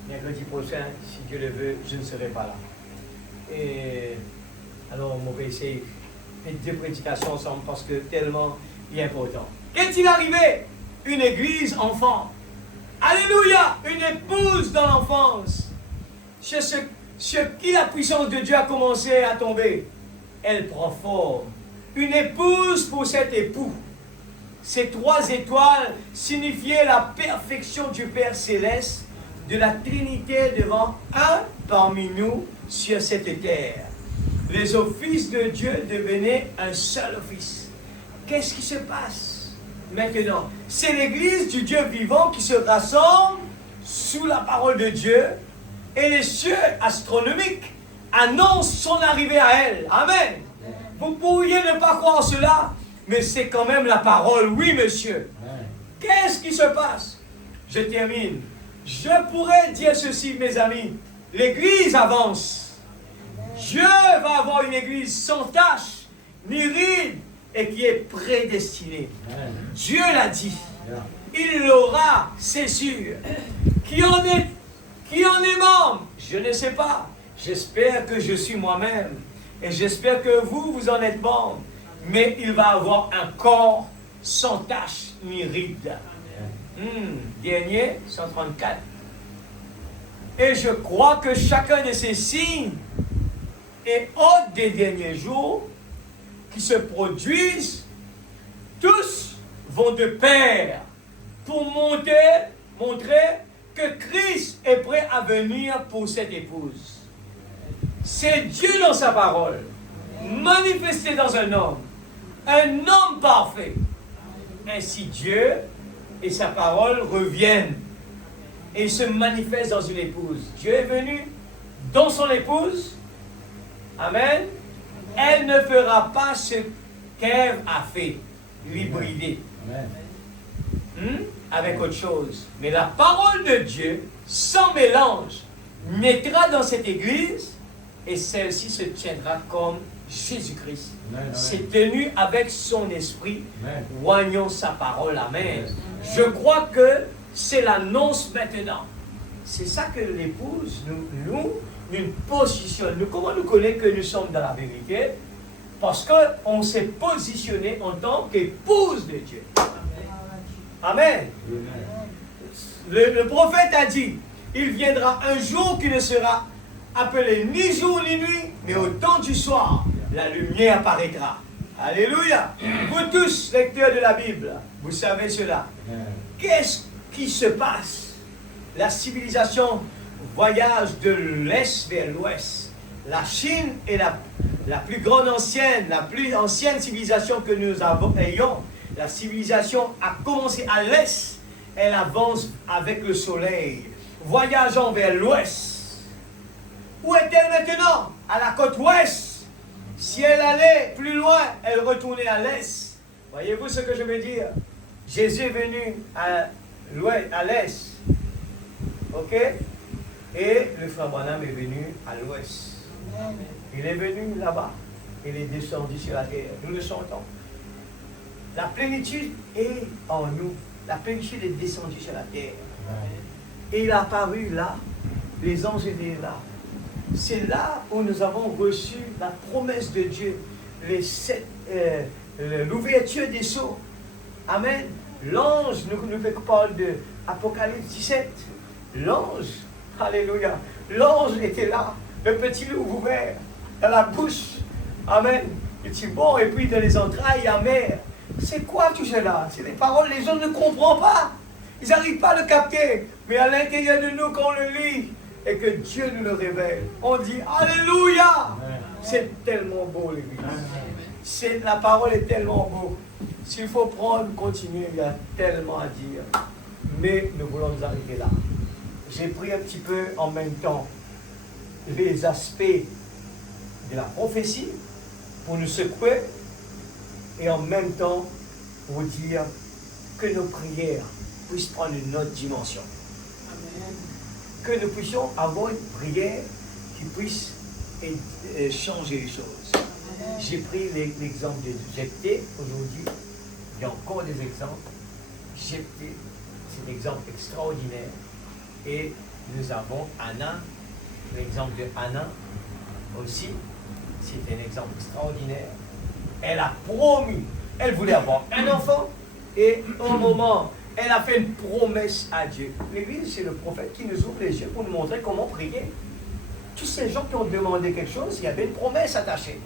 Mercredi prochain, si Dieu le veut, je ne serai pas là. Et alors, on va essayer de faire 2 prédications ensemble parce que tellement il est important. Qu'est-il arrivé? Une église enfant. Alléluia! Une épouse dans l'enfance. Sur qui la puissance de Dieu a commencé à tomber. Elle prend forme. Une épouse pour cet époux. Ces 3 étoiles signifiaient la perfection du Père Céleste, de la Trinité devant un parmi nous sur cette terre. Les offices de Dieu devenaient un seul office. Qu'est-ce qui se passe maintenant? C'est l'Église du Dieu vivant qui se rassemble sous la parole de Dieu et les cieux astronomiques annoncent son arrivée à elle. Amen. Vous pourriez ne pas croire cela, mais c'est quand même la parole. Oui, monsieur. Qu'est-ce qui se passe? Je termine. Je pourrais dire ceci, mes amis. L'Église avance. Dieu va avoir une Église sans tache, ni ride, et qui est prédestinée. Dieu l'a dit. Il l'aura, c'est sûr. Qui en est membre? Je ne sais pas. J'espère que je suis moi-même. Et j'espère que vous en êtes membre. Mais il va avoir un corps sans tache ni ride. Dernier, 134. Et je crois que chacun de ces signes est hôte des derniers jours qui se produisent, tous vont de pair pour montrer que Christ est prêt à venir pour cette épouse. C'est Dieu dans sa parole, manifesté dans un homme parfait. Ainsi Dieu et sa parole reviennent et se manifestent dans une épouse. Dieu est venu dans son épouse. Amen. Elle ne fera pas ce qu'Ève a fait, lui brider. Avec autre chose. Mais la parole de Dieu, sans mélange, mettra dans cette église et celle-ci se tiendra comme Jésus-Christ. C'est tenu avec son esprit. Voyons sa parole. Amen. Je crois que c'est l'annonce maintenant. C'est ça que l'épouse, nous positionne. Comment nous connaissons que nous sommes dans la vérité? Parce qu'on s'est positionné en tant qu'épouse de Dieu. Amen. Le prophète a dit, il viendra un jour qui ne sera appelé ni jour ni nuit, mais au temps du soir, la lumière apparaîtra. Alléluia. Vous tous, lecteurs de la Bible, vous savez cela. Qu'est-ce qui se passe? La civilisation voyage de l'Est vers l'Ouest. La Chine est la plus grande ancienne, la plus ancienne civilisation que nous ayons. La civilisation a commencé à l'Est. Elle avance avec le soleil, voyageant vers l'Ouest. Où est-elle maintenant? À la côte Ouest. Si elle allait plus loin, elle retournait à l'Est. Voyez-vous ce que je veux dire? Jésus est venu à l'Est. Ok? Et le frère Branham est venu à l'Ouest. Il est venu là-bas. Il est descendu sur la terre. Nous le sentons. La plénitude est en nous. La plénitude est descendue sur la terre. Et il a apparu là. Les anges étaient là. C'est là où nous avons reçu la promesse de Dieu. L'ouverture des sceaux. Amen. L'ange, nous parle de Apocalypse 17. L'ange, alléluia. L'ange était là. Le petit loup ouvert dans la bouche. Amen. Il dit bon, et puis dans les entrailles amères. C'est quoi tout cela? C'est des paroles, les gens ne comprennent pas. Ils n'arrivent pas à le capter. Mais à l'intérieur de nous, quand on le lit, et que Dieu nous le révèle, on dit Alléluia. C'est tellement beau, l'Église. La parole est tellement beau. S'il faut prendre, continuer, il y a tellement à dire. Mais nous voulons nous arriver là. J'ai pris un petit peu en même temps les aspects de la prophétie pour nous secouer et en même temps pour dire que nos prières puissent prendre une autre dimension. Amen. Que nous puissions avoir une prière qui puisse changer les choses. Amen. J'ai pris l'exemple de Jephthé aujourd'hui. Il y a encore des exemples. Jephthé, c'est un exemple extraordinaire. Et nous avons Anna, l'exemple de Anna aussi. C'est un exemple extraordinaire. Elle a promis, elle voulait avoir un enfant. Et au moment, elle a fait une promesse à Dieu. L'Église, c'est le prophète qui nous ouvre les yeux pour nous montrer comment prier. Tous ces gens qui ont demandé quelque chose, il y avait une promesse attachée.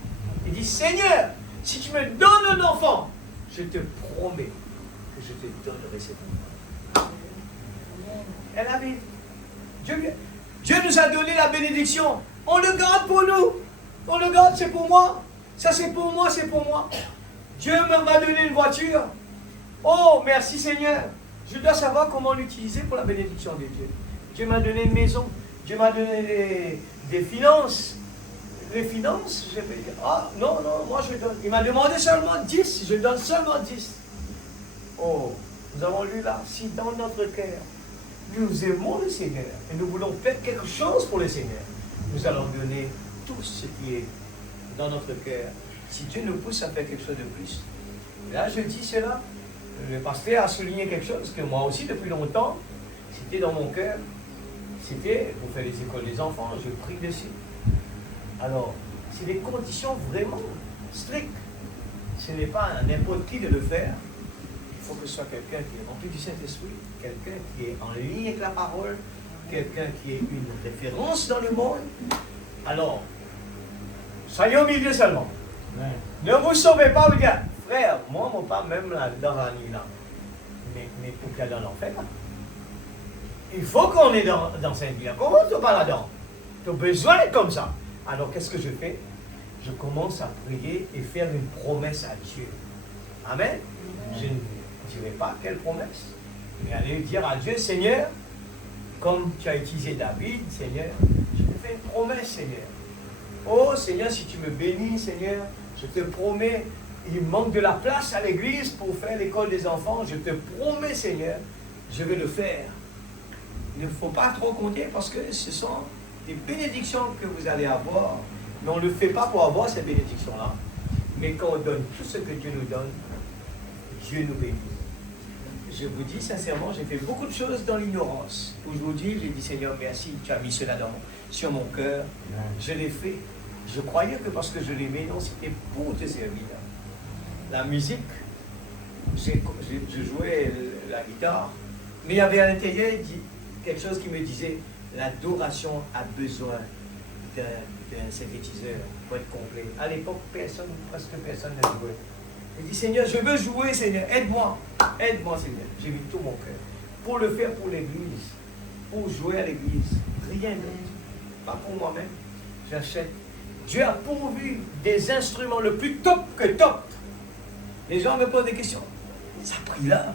Il dit, Seigneur, si tu me donnes un enfant, je te promets que je te donnerai cet enfant. Elle avait... Dieu nous a donné la bénédiction. On le garde pour nous. On le garde, c'est pour moi. Ça, c'est pour moi, c'est pour moi. Dieu m'a donné une voiture. Oh, merci Seigneur. Je dois savoir comment l'utiliser pour la bénédiction de Dieu. Dieu m'a donné une maison. Dieu m'a donné des finances. Les finances, je vais dire, ah non, moi je donne. Il m'a demandé seulement 10, je donne seulement 10. Oh, nous avons lu là, si dans notre cœur, nous aimons le Seigneur et nous voulons faire quelque chose pour le Seigneur, nous allons donner tout ce qui est dans notre cœur. Si Dieu nous pousse à faire quelque chose de plus. Là, je dis cela. Le pasteur a souligné quelque chose que moi aussi, depuis longtemps, c'était dans mon cœur. C'était pour faire les écoles des enfants, je prie dessus. Alors, c'est des conditions vraiment strictes. Ce n'est pas n'importe qui de le faire. Il faut que ce soit quelqu'un qui est rempli du Saint-Esprit, quelqu'un qui est en ligne avec la parole, quelqu'un qui est une référence dans le monde. Alors, soyez au milieu seulement. Ouais. Ne vous sauvez pas, vous dire, frère, moi, mon père, même là, dans la nuit, là. Mais pour qu'il y ait dans l'enfer, il faut qu'on est dans cette vie. Comment tu pas là-dedans? Tu as besoin d'être comme ça. Alors, qu'est-ce que je fais? Je commence à prier et faire une promesse à Dieu. Amen. Je ne dirai pas quelle promesse, mais aller dire à Dieu, Seigneur, comme tu as utilisé David, Seigneur, je te fais une promesse, Seigneur. Oh, Seigneur, si tu me bénis, Seigneur, je te promets, il manque de la place à l'église pour faire l'école des enfants. Je te promets, Seigneur, je vais le faire. Il ne faut pas trop compter parce que ce sont des bénédictions que vous allez avoir. Mais on ne le fait pas pour avoir ces bénédictions-là. Mais quand on donne tout ce que Dieu nous donne, Dieu nous bénit. Je vous dis sincèrement, j'ai fait beaucoup de choses dans l'ignorance. Aujourd'hui, j'ai dit, Seigneur, merci, tu as mis cela sur mon cœur. Je l'ai fait. Je croyais que parce que je l'aimais, non, c'était pour te servir. La musique, je jouais la guitare, mais il y avait à l'intérieur quelque chose qui me disait, l'adoration a besoin d'un synthétiseur pour être complet. À l'époque, presque personne ne jouait. Je dis, Seigneur, je veux jouer, Seigneur, aide-moi, Seigneur. J'ai mis tout mon cœur pour le faire pour l'église, pour jouer à l'église. Rien d'autre, pas pour moi-même. J'achète. Dieu a pourvu des instruments le plus top que top. Les gens me posent des questions. Ça a pris là.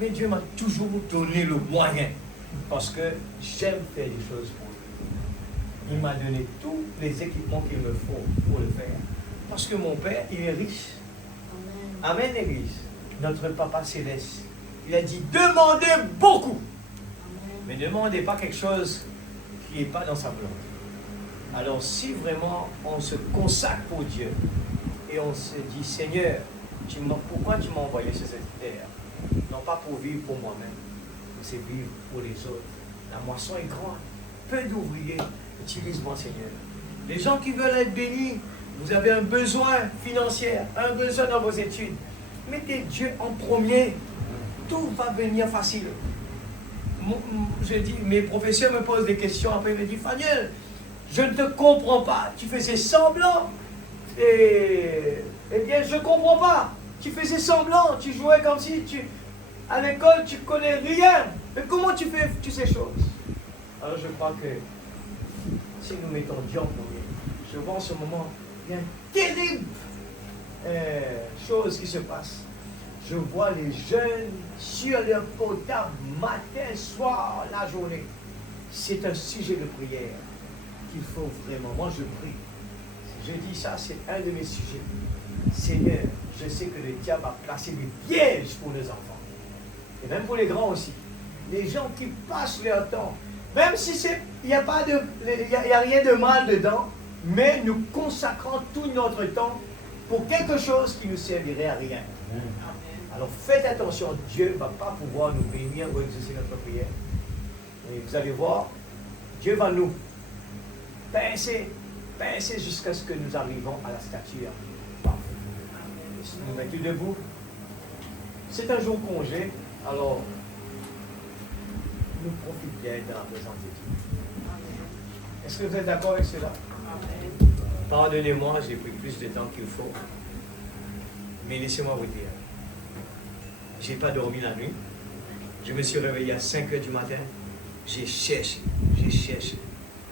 Mais Dieu m'a toujours donné le moyen. Parce que j'aime faire des choses pour lui. Il m'a donné tous les équipements qu'il me faut pour le faire. Parce que mon Père, il est riche. Amen, l'Église. Notre Papa Céleste. Il a dit, demandez beaucoup. Mais ne demandez pas quelque chose qui n'est pas dans sa volonté. Alors si vraiment on se consacre pour Dieu et on se dit, Seigneur, pourquoi tu m'as envoyé sur cette terre? Non pas pour vivre pour moi-même, mais c'est vivre pour les autres. La moisson est grande, peu d'ouvriers, utilise-moi Seigneur. Les gens qui veulent être bénis, vous avez un besoin financier, un besoin dans vos études. Mettez Dieu en premier, tout va venir facile. Je dis, mes professeurs me posent des questions, après ils me disent, Faniel, je ne te comprends pas, tu faisais semblant. Eh bien, je ne comprends pas. Tu faisais semblant, tu jouais comme si à l'école, tu ne connais rien. Mais comment tu fais toutes ces choses? Alors, je crois que si nous mettons Dieu en premier, je vois en ce moment, il y a une terrible chose qui se passe. Je vois les jeunes sur leur portable, matin, soir, la journée. C'est un sujet de prière qu'il faut vraiment. Moi, je prie. Je dis ça, c'est un de mes sujets. Seigneur, je sais que le diable a placé des pièges pour nos enfants. Et même pour les grands aussi. Les gens qui passent leur temps, même si il n'y a rien de mal dedans, mais nous consacrons tout notre temps pour quelque chose qui ne servirait à rien. Alors faites attention, Dieu ne va pas pouvoir nous bénir ou exaucer notre prière. Et vous allez voir, Dieu va nous pincer jusqu'à ce que nous arrivons à la stature. Nous mettons debout. C'est un jour congé, alors nous profitons bien dans la présence de Dieu. Est-ce que vous êtes d'accord avec cela? Pardonnez-moi, j'ai pris plus de temps qu'il faut. Mais laissez-moi vous dire, je n'ai pas dormi la nuit. Je me suis réveillé à 5 h du matin. J'ai cherché.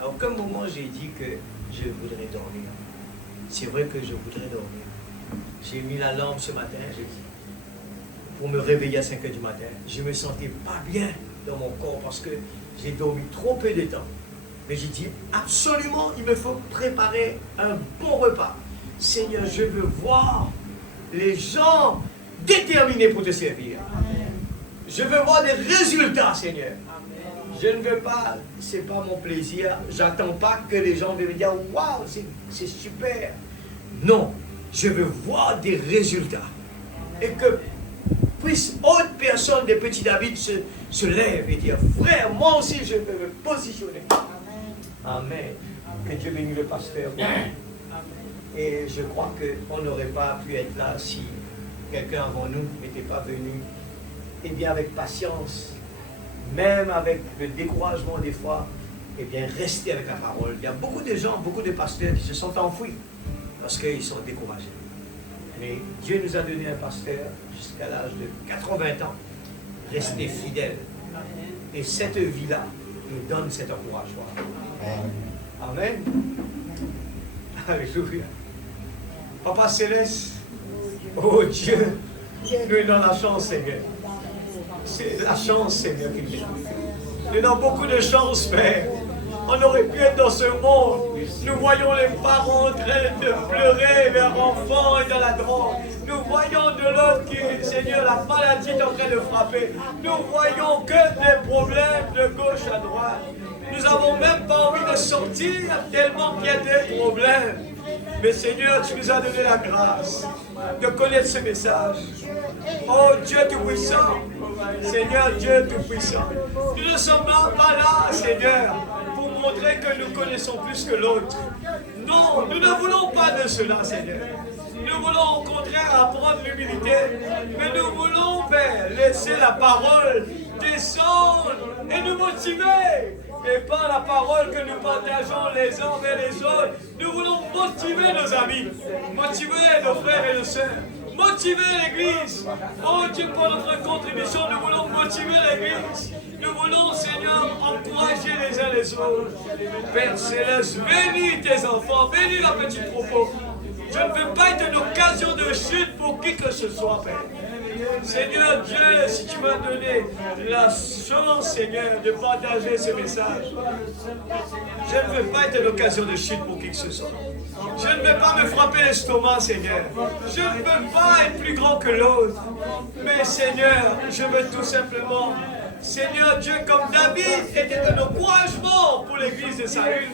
À aucun moment j'ai dit que je voudrais dormir. C'est vrai que je voudrais dormir. J'ai mis la lampe ce matin, pour me réveiller à 5 h du matin. Je ne me sentais pas bien dans mon corps parce que j'ai dormi trop peu de temps. Mais j'ai dit, absolument, il me faut préparer un bon repas. Seigneur, je veux voir les gens déterminés pour te servir. Je veux voir des résultats, Seigneur. Je ne veux pas, ce n'est pas mon plaisir. J'attends pas que les gens viennent me dire, waouh, c'est super. Non, je veux voir des résultats. Et que puisse autre personne des petits David se lève et dire, frère, moi aussi je veux me positionner. Amen. Que Dieu bénisse le pasteur. Et je crois qu'on n'aurait pas pu être là si quelqu'un avant nous n'était pas venu. Eh bien, avec patience, même avec le découragement des fois, eh bien, rester avec la parole. Il y a beaucoup de gens, beaucoup de pasteurs qui se sont enfouis parce qu'ils sont découragés. Mais Dieu nous a donné un pasteur jusqu'à l'âge de 80 ans. Restez fidèles. Et cette vie-là nous donne cet encouragement. Amen. Alléluia. Papa Céleste, oh Dieu, nous avons la chance, Seigneur. C'est la chance, Seigneur, qu'il nous donne. Nous avons beaucoup de chance, Père. On aurait pu être dans ce monde. Nous voyons les parents en train de pleurer, leurs enfants et dans la drogue. Nous voyons de l'autre qui, Seigneur, la maladie est en train de frapper. Nous voyons que des problèmes de gauche à droite. Nous n'avons même pas envie de sortir tellement qu'il y a des problèmes. Mais Seigneur, tu nous as donné la grâce de connaître ce message. Oh Dieu Tout-Puissant, Seigneur Dieu Tout-Puissant, nous ne sommes pas là, Seigneur, pour montrer que nous connaissons plus que l'autre. Non, nous ne voulons pas de cela, Seigneur. Nous voulons au contraire apprendre l'humilité, mais nous voulons, Père, laisser la parole descendre et nous motiver. Et par la parole que nous partageons les uns vers les autres, nous voulons motiver nos amis, motiver nos frères et nos sœurs, motiver l'Église. Oh Dieu, pour notre contribution, nous voulons motiver l'Église. Nous voulons, Seigneur, encourager les uns les autres. Père Céleste, bénis tes enfants, bénis la petite troupeau. Je ne veux pas être une occasion de chute pour qui que ce soit, Père. Seigneur Dieu, si tu m'as donné la chance, Seigneur, de partager ce message, je ne veux pas être une occasion de chute pour qui que ce soit. Je ne veux pas me frapper l'estomac, Seigneur. Je ne veux pas être plus grand que l'autre. Mais Seigneur, je veux tout simplement, Seigneur Dieu, comme David était un encouragement pour l'église de Saül,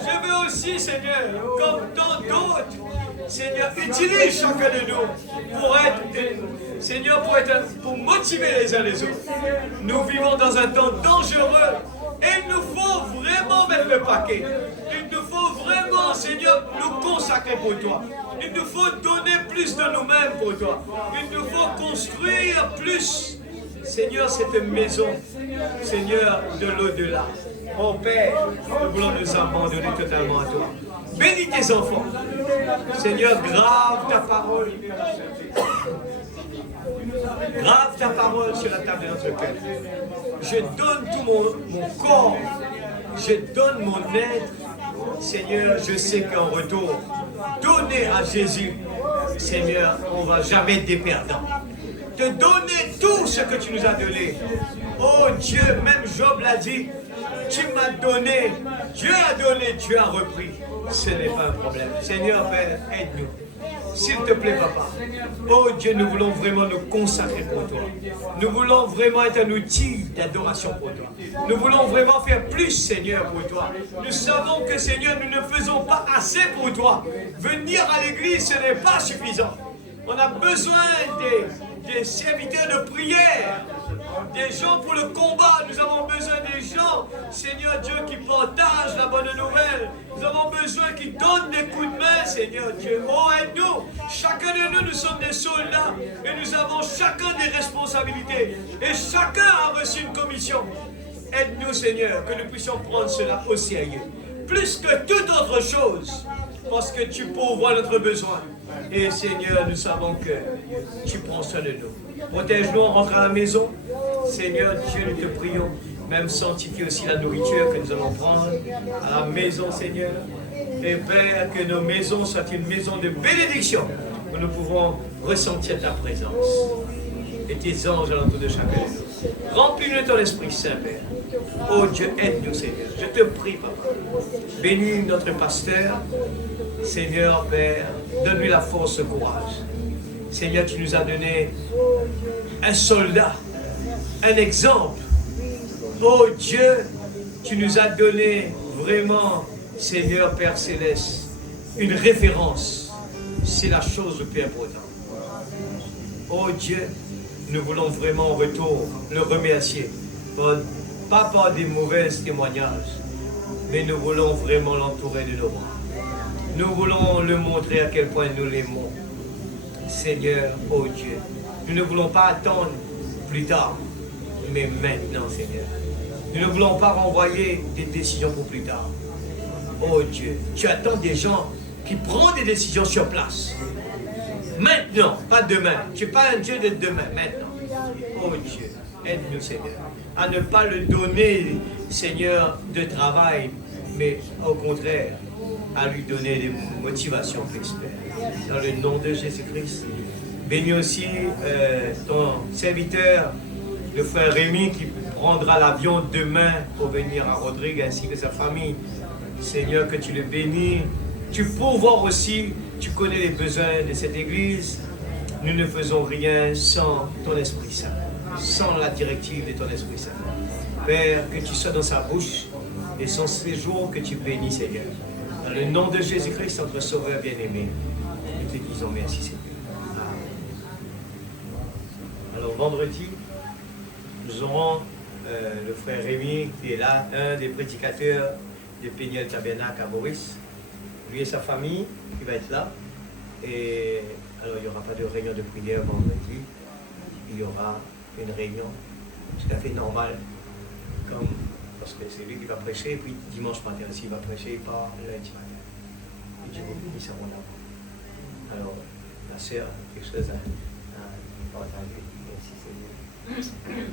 je veux aussi, Seigneur, comme tant d'autres, Seigneur, utilise chacun de nous pour être, Seigneur, pour motiver les uns les autres. Nous vivons dans un temps dangereux et il nous faut vraiment mettre le paquet. Il nous faut vraiment, Seigneur, nous consacrer pour toi. Il nous faut donner plus de nous-mêmes pour toi. Il nous faut construire plus, Seigneur, cette maison, Seigneur, de l'au-delà. Mon Père, nous voulons nous abandonner totalement à toi. Bénis tes enfants. Seigneur, grave ta parole. Grave ta parole sur la table de notre cœur. Je donne tout mon corps. Je donne mon être. Seigneur, je sais qu'en retour, donner à Jésus, Seigneur, on ne va jamais être des perdants. te donner tout ce que tu nous as donné. Oh Dieu, même Job l'a dit, tu m'as donné, Dieu a donné, Dieu a repris. Ce n'est pas un problème. Seigneur, Père, aide-nous. S'il te plaît, Papa. Oh Dieu, nous voulons vraiment nous consacrer pour toi. Nous voulons vraiment être un outil d'adoration pour toi. Nous voulons vraiment faire plus, Seigneur, pour toi. Nous savons que, Seigneur, nous ne faisons pas assez pour toi. Venir à l'église, ce n'est pas suffisant. On a besoin des serviteurs de prière, des gens pour le combat. Nous avons besoin des gens, Seigneur Dieu, qui partagent la bonne nouvelle. Nous avons besoin qui donnent des coups de main, Seigneur Dieu. Oh, aide-nous. Chacun de nous, nous sommes des soldats et nous avons chacun des responsabilités. Et chacun a reçu une commission. Aide-nous, Seigneur, que nous puissions prendre cela au sérieux. Plus que toute autre chose, parce que tu pourvois notre besoin. Et Seigneur, nous savons que tu prends soin de nous. Protège-nous, on rentre à la maison. Seigneur Dieu, nous te prions. Même sanctifie aussi la nourriture que nous allons prendre à la maison, Seigneur. Et Père, que nos maisons soient une maison de bénédiction, où nous pouvons ressentir ta présence. Et tes anges alentour de chacun de nous. Remplis-nous de ton Esprit Saint, Père. Oh Dieu, aide-nous, Seigneur. Je te prie, Papa. Bénis notre pasteur. Seigneur, Père, donne-lui la force, le courage. Seigneur, tu nous as donné un soldat, un exemple. Oh Dieu, tu nous as donné vraiment, Seigneur, Père Céleste, une référence. C'est la chose le plus importante. Oh Dieu, nous voulons vraiment en retour le remercier. Pas par des mauvais témoignages, mais nous voulons vraiment l'entourer de nos bras. Nous voulons le montrer à quel point nous l'aimons. Seigneur, oh Dieu, nous ne voulons pas attendre plus tard, mais maintenant, Seigneur. Nous ne voulons pas renvoyer des décisions pour plus tard. Oh Dieu, tu attends des gens qui prennent des décisions sur place. Maintenant, pas demain. Tu n'es pas un Dieu de demain, maintenant. Oh Dieu, aide-nous, Seigneur, à ne pas le donner, Seigneur, de travail, mais au contraire, à lui donner des motivations d'expert. Dans le nom de Jésus-Christ. Bénis aussi ton serviteur, le frère Rémi, qui prendra l'avion demain pour venir à Rodrigue, ainsi que sa famille. Seigneur, que tu le bénis. Tu pourvois aussi, tu connais les besoins de cette église. Nous ne faisons rien sans ton Esprit Saint, sans la directive de ton Esprit Saint. Père, que tu sois dans sa bouche et son séjour, que tu bénis, Seigneur. Dans le nom de Jésus-Christ, notre Sauveur bien-aimé, nous te disons merci, Seigneur. Alors, vendredi, nous aurons le frère Rémi, qui est là, un des prédicateurs de Péniel Tabernacle à Maurice. Lui et sa famille, qui va être là. Et alors, il n'y aura pas de réunion de prière vendredi. Il y aura une réunion tout à fait normale, parce que c'est lui qui va prêcher, et puis dimanche matin aussi, il va prêcher, pas lundi matin. Et Dieu vous bénisse abondamment. Alors, la sœur a quelque chose à partager. Merci Seigneur.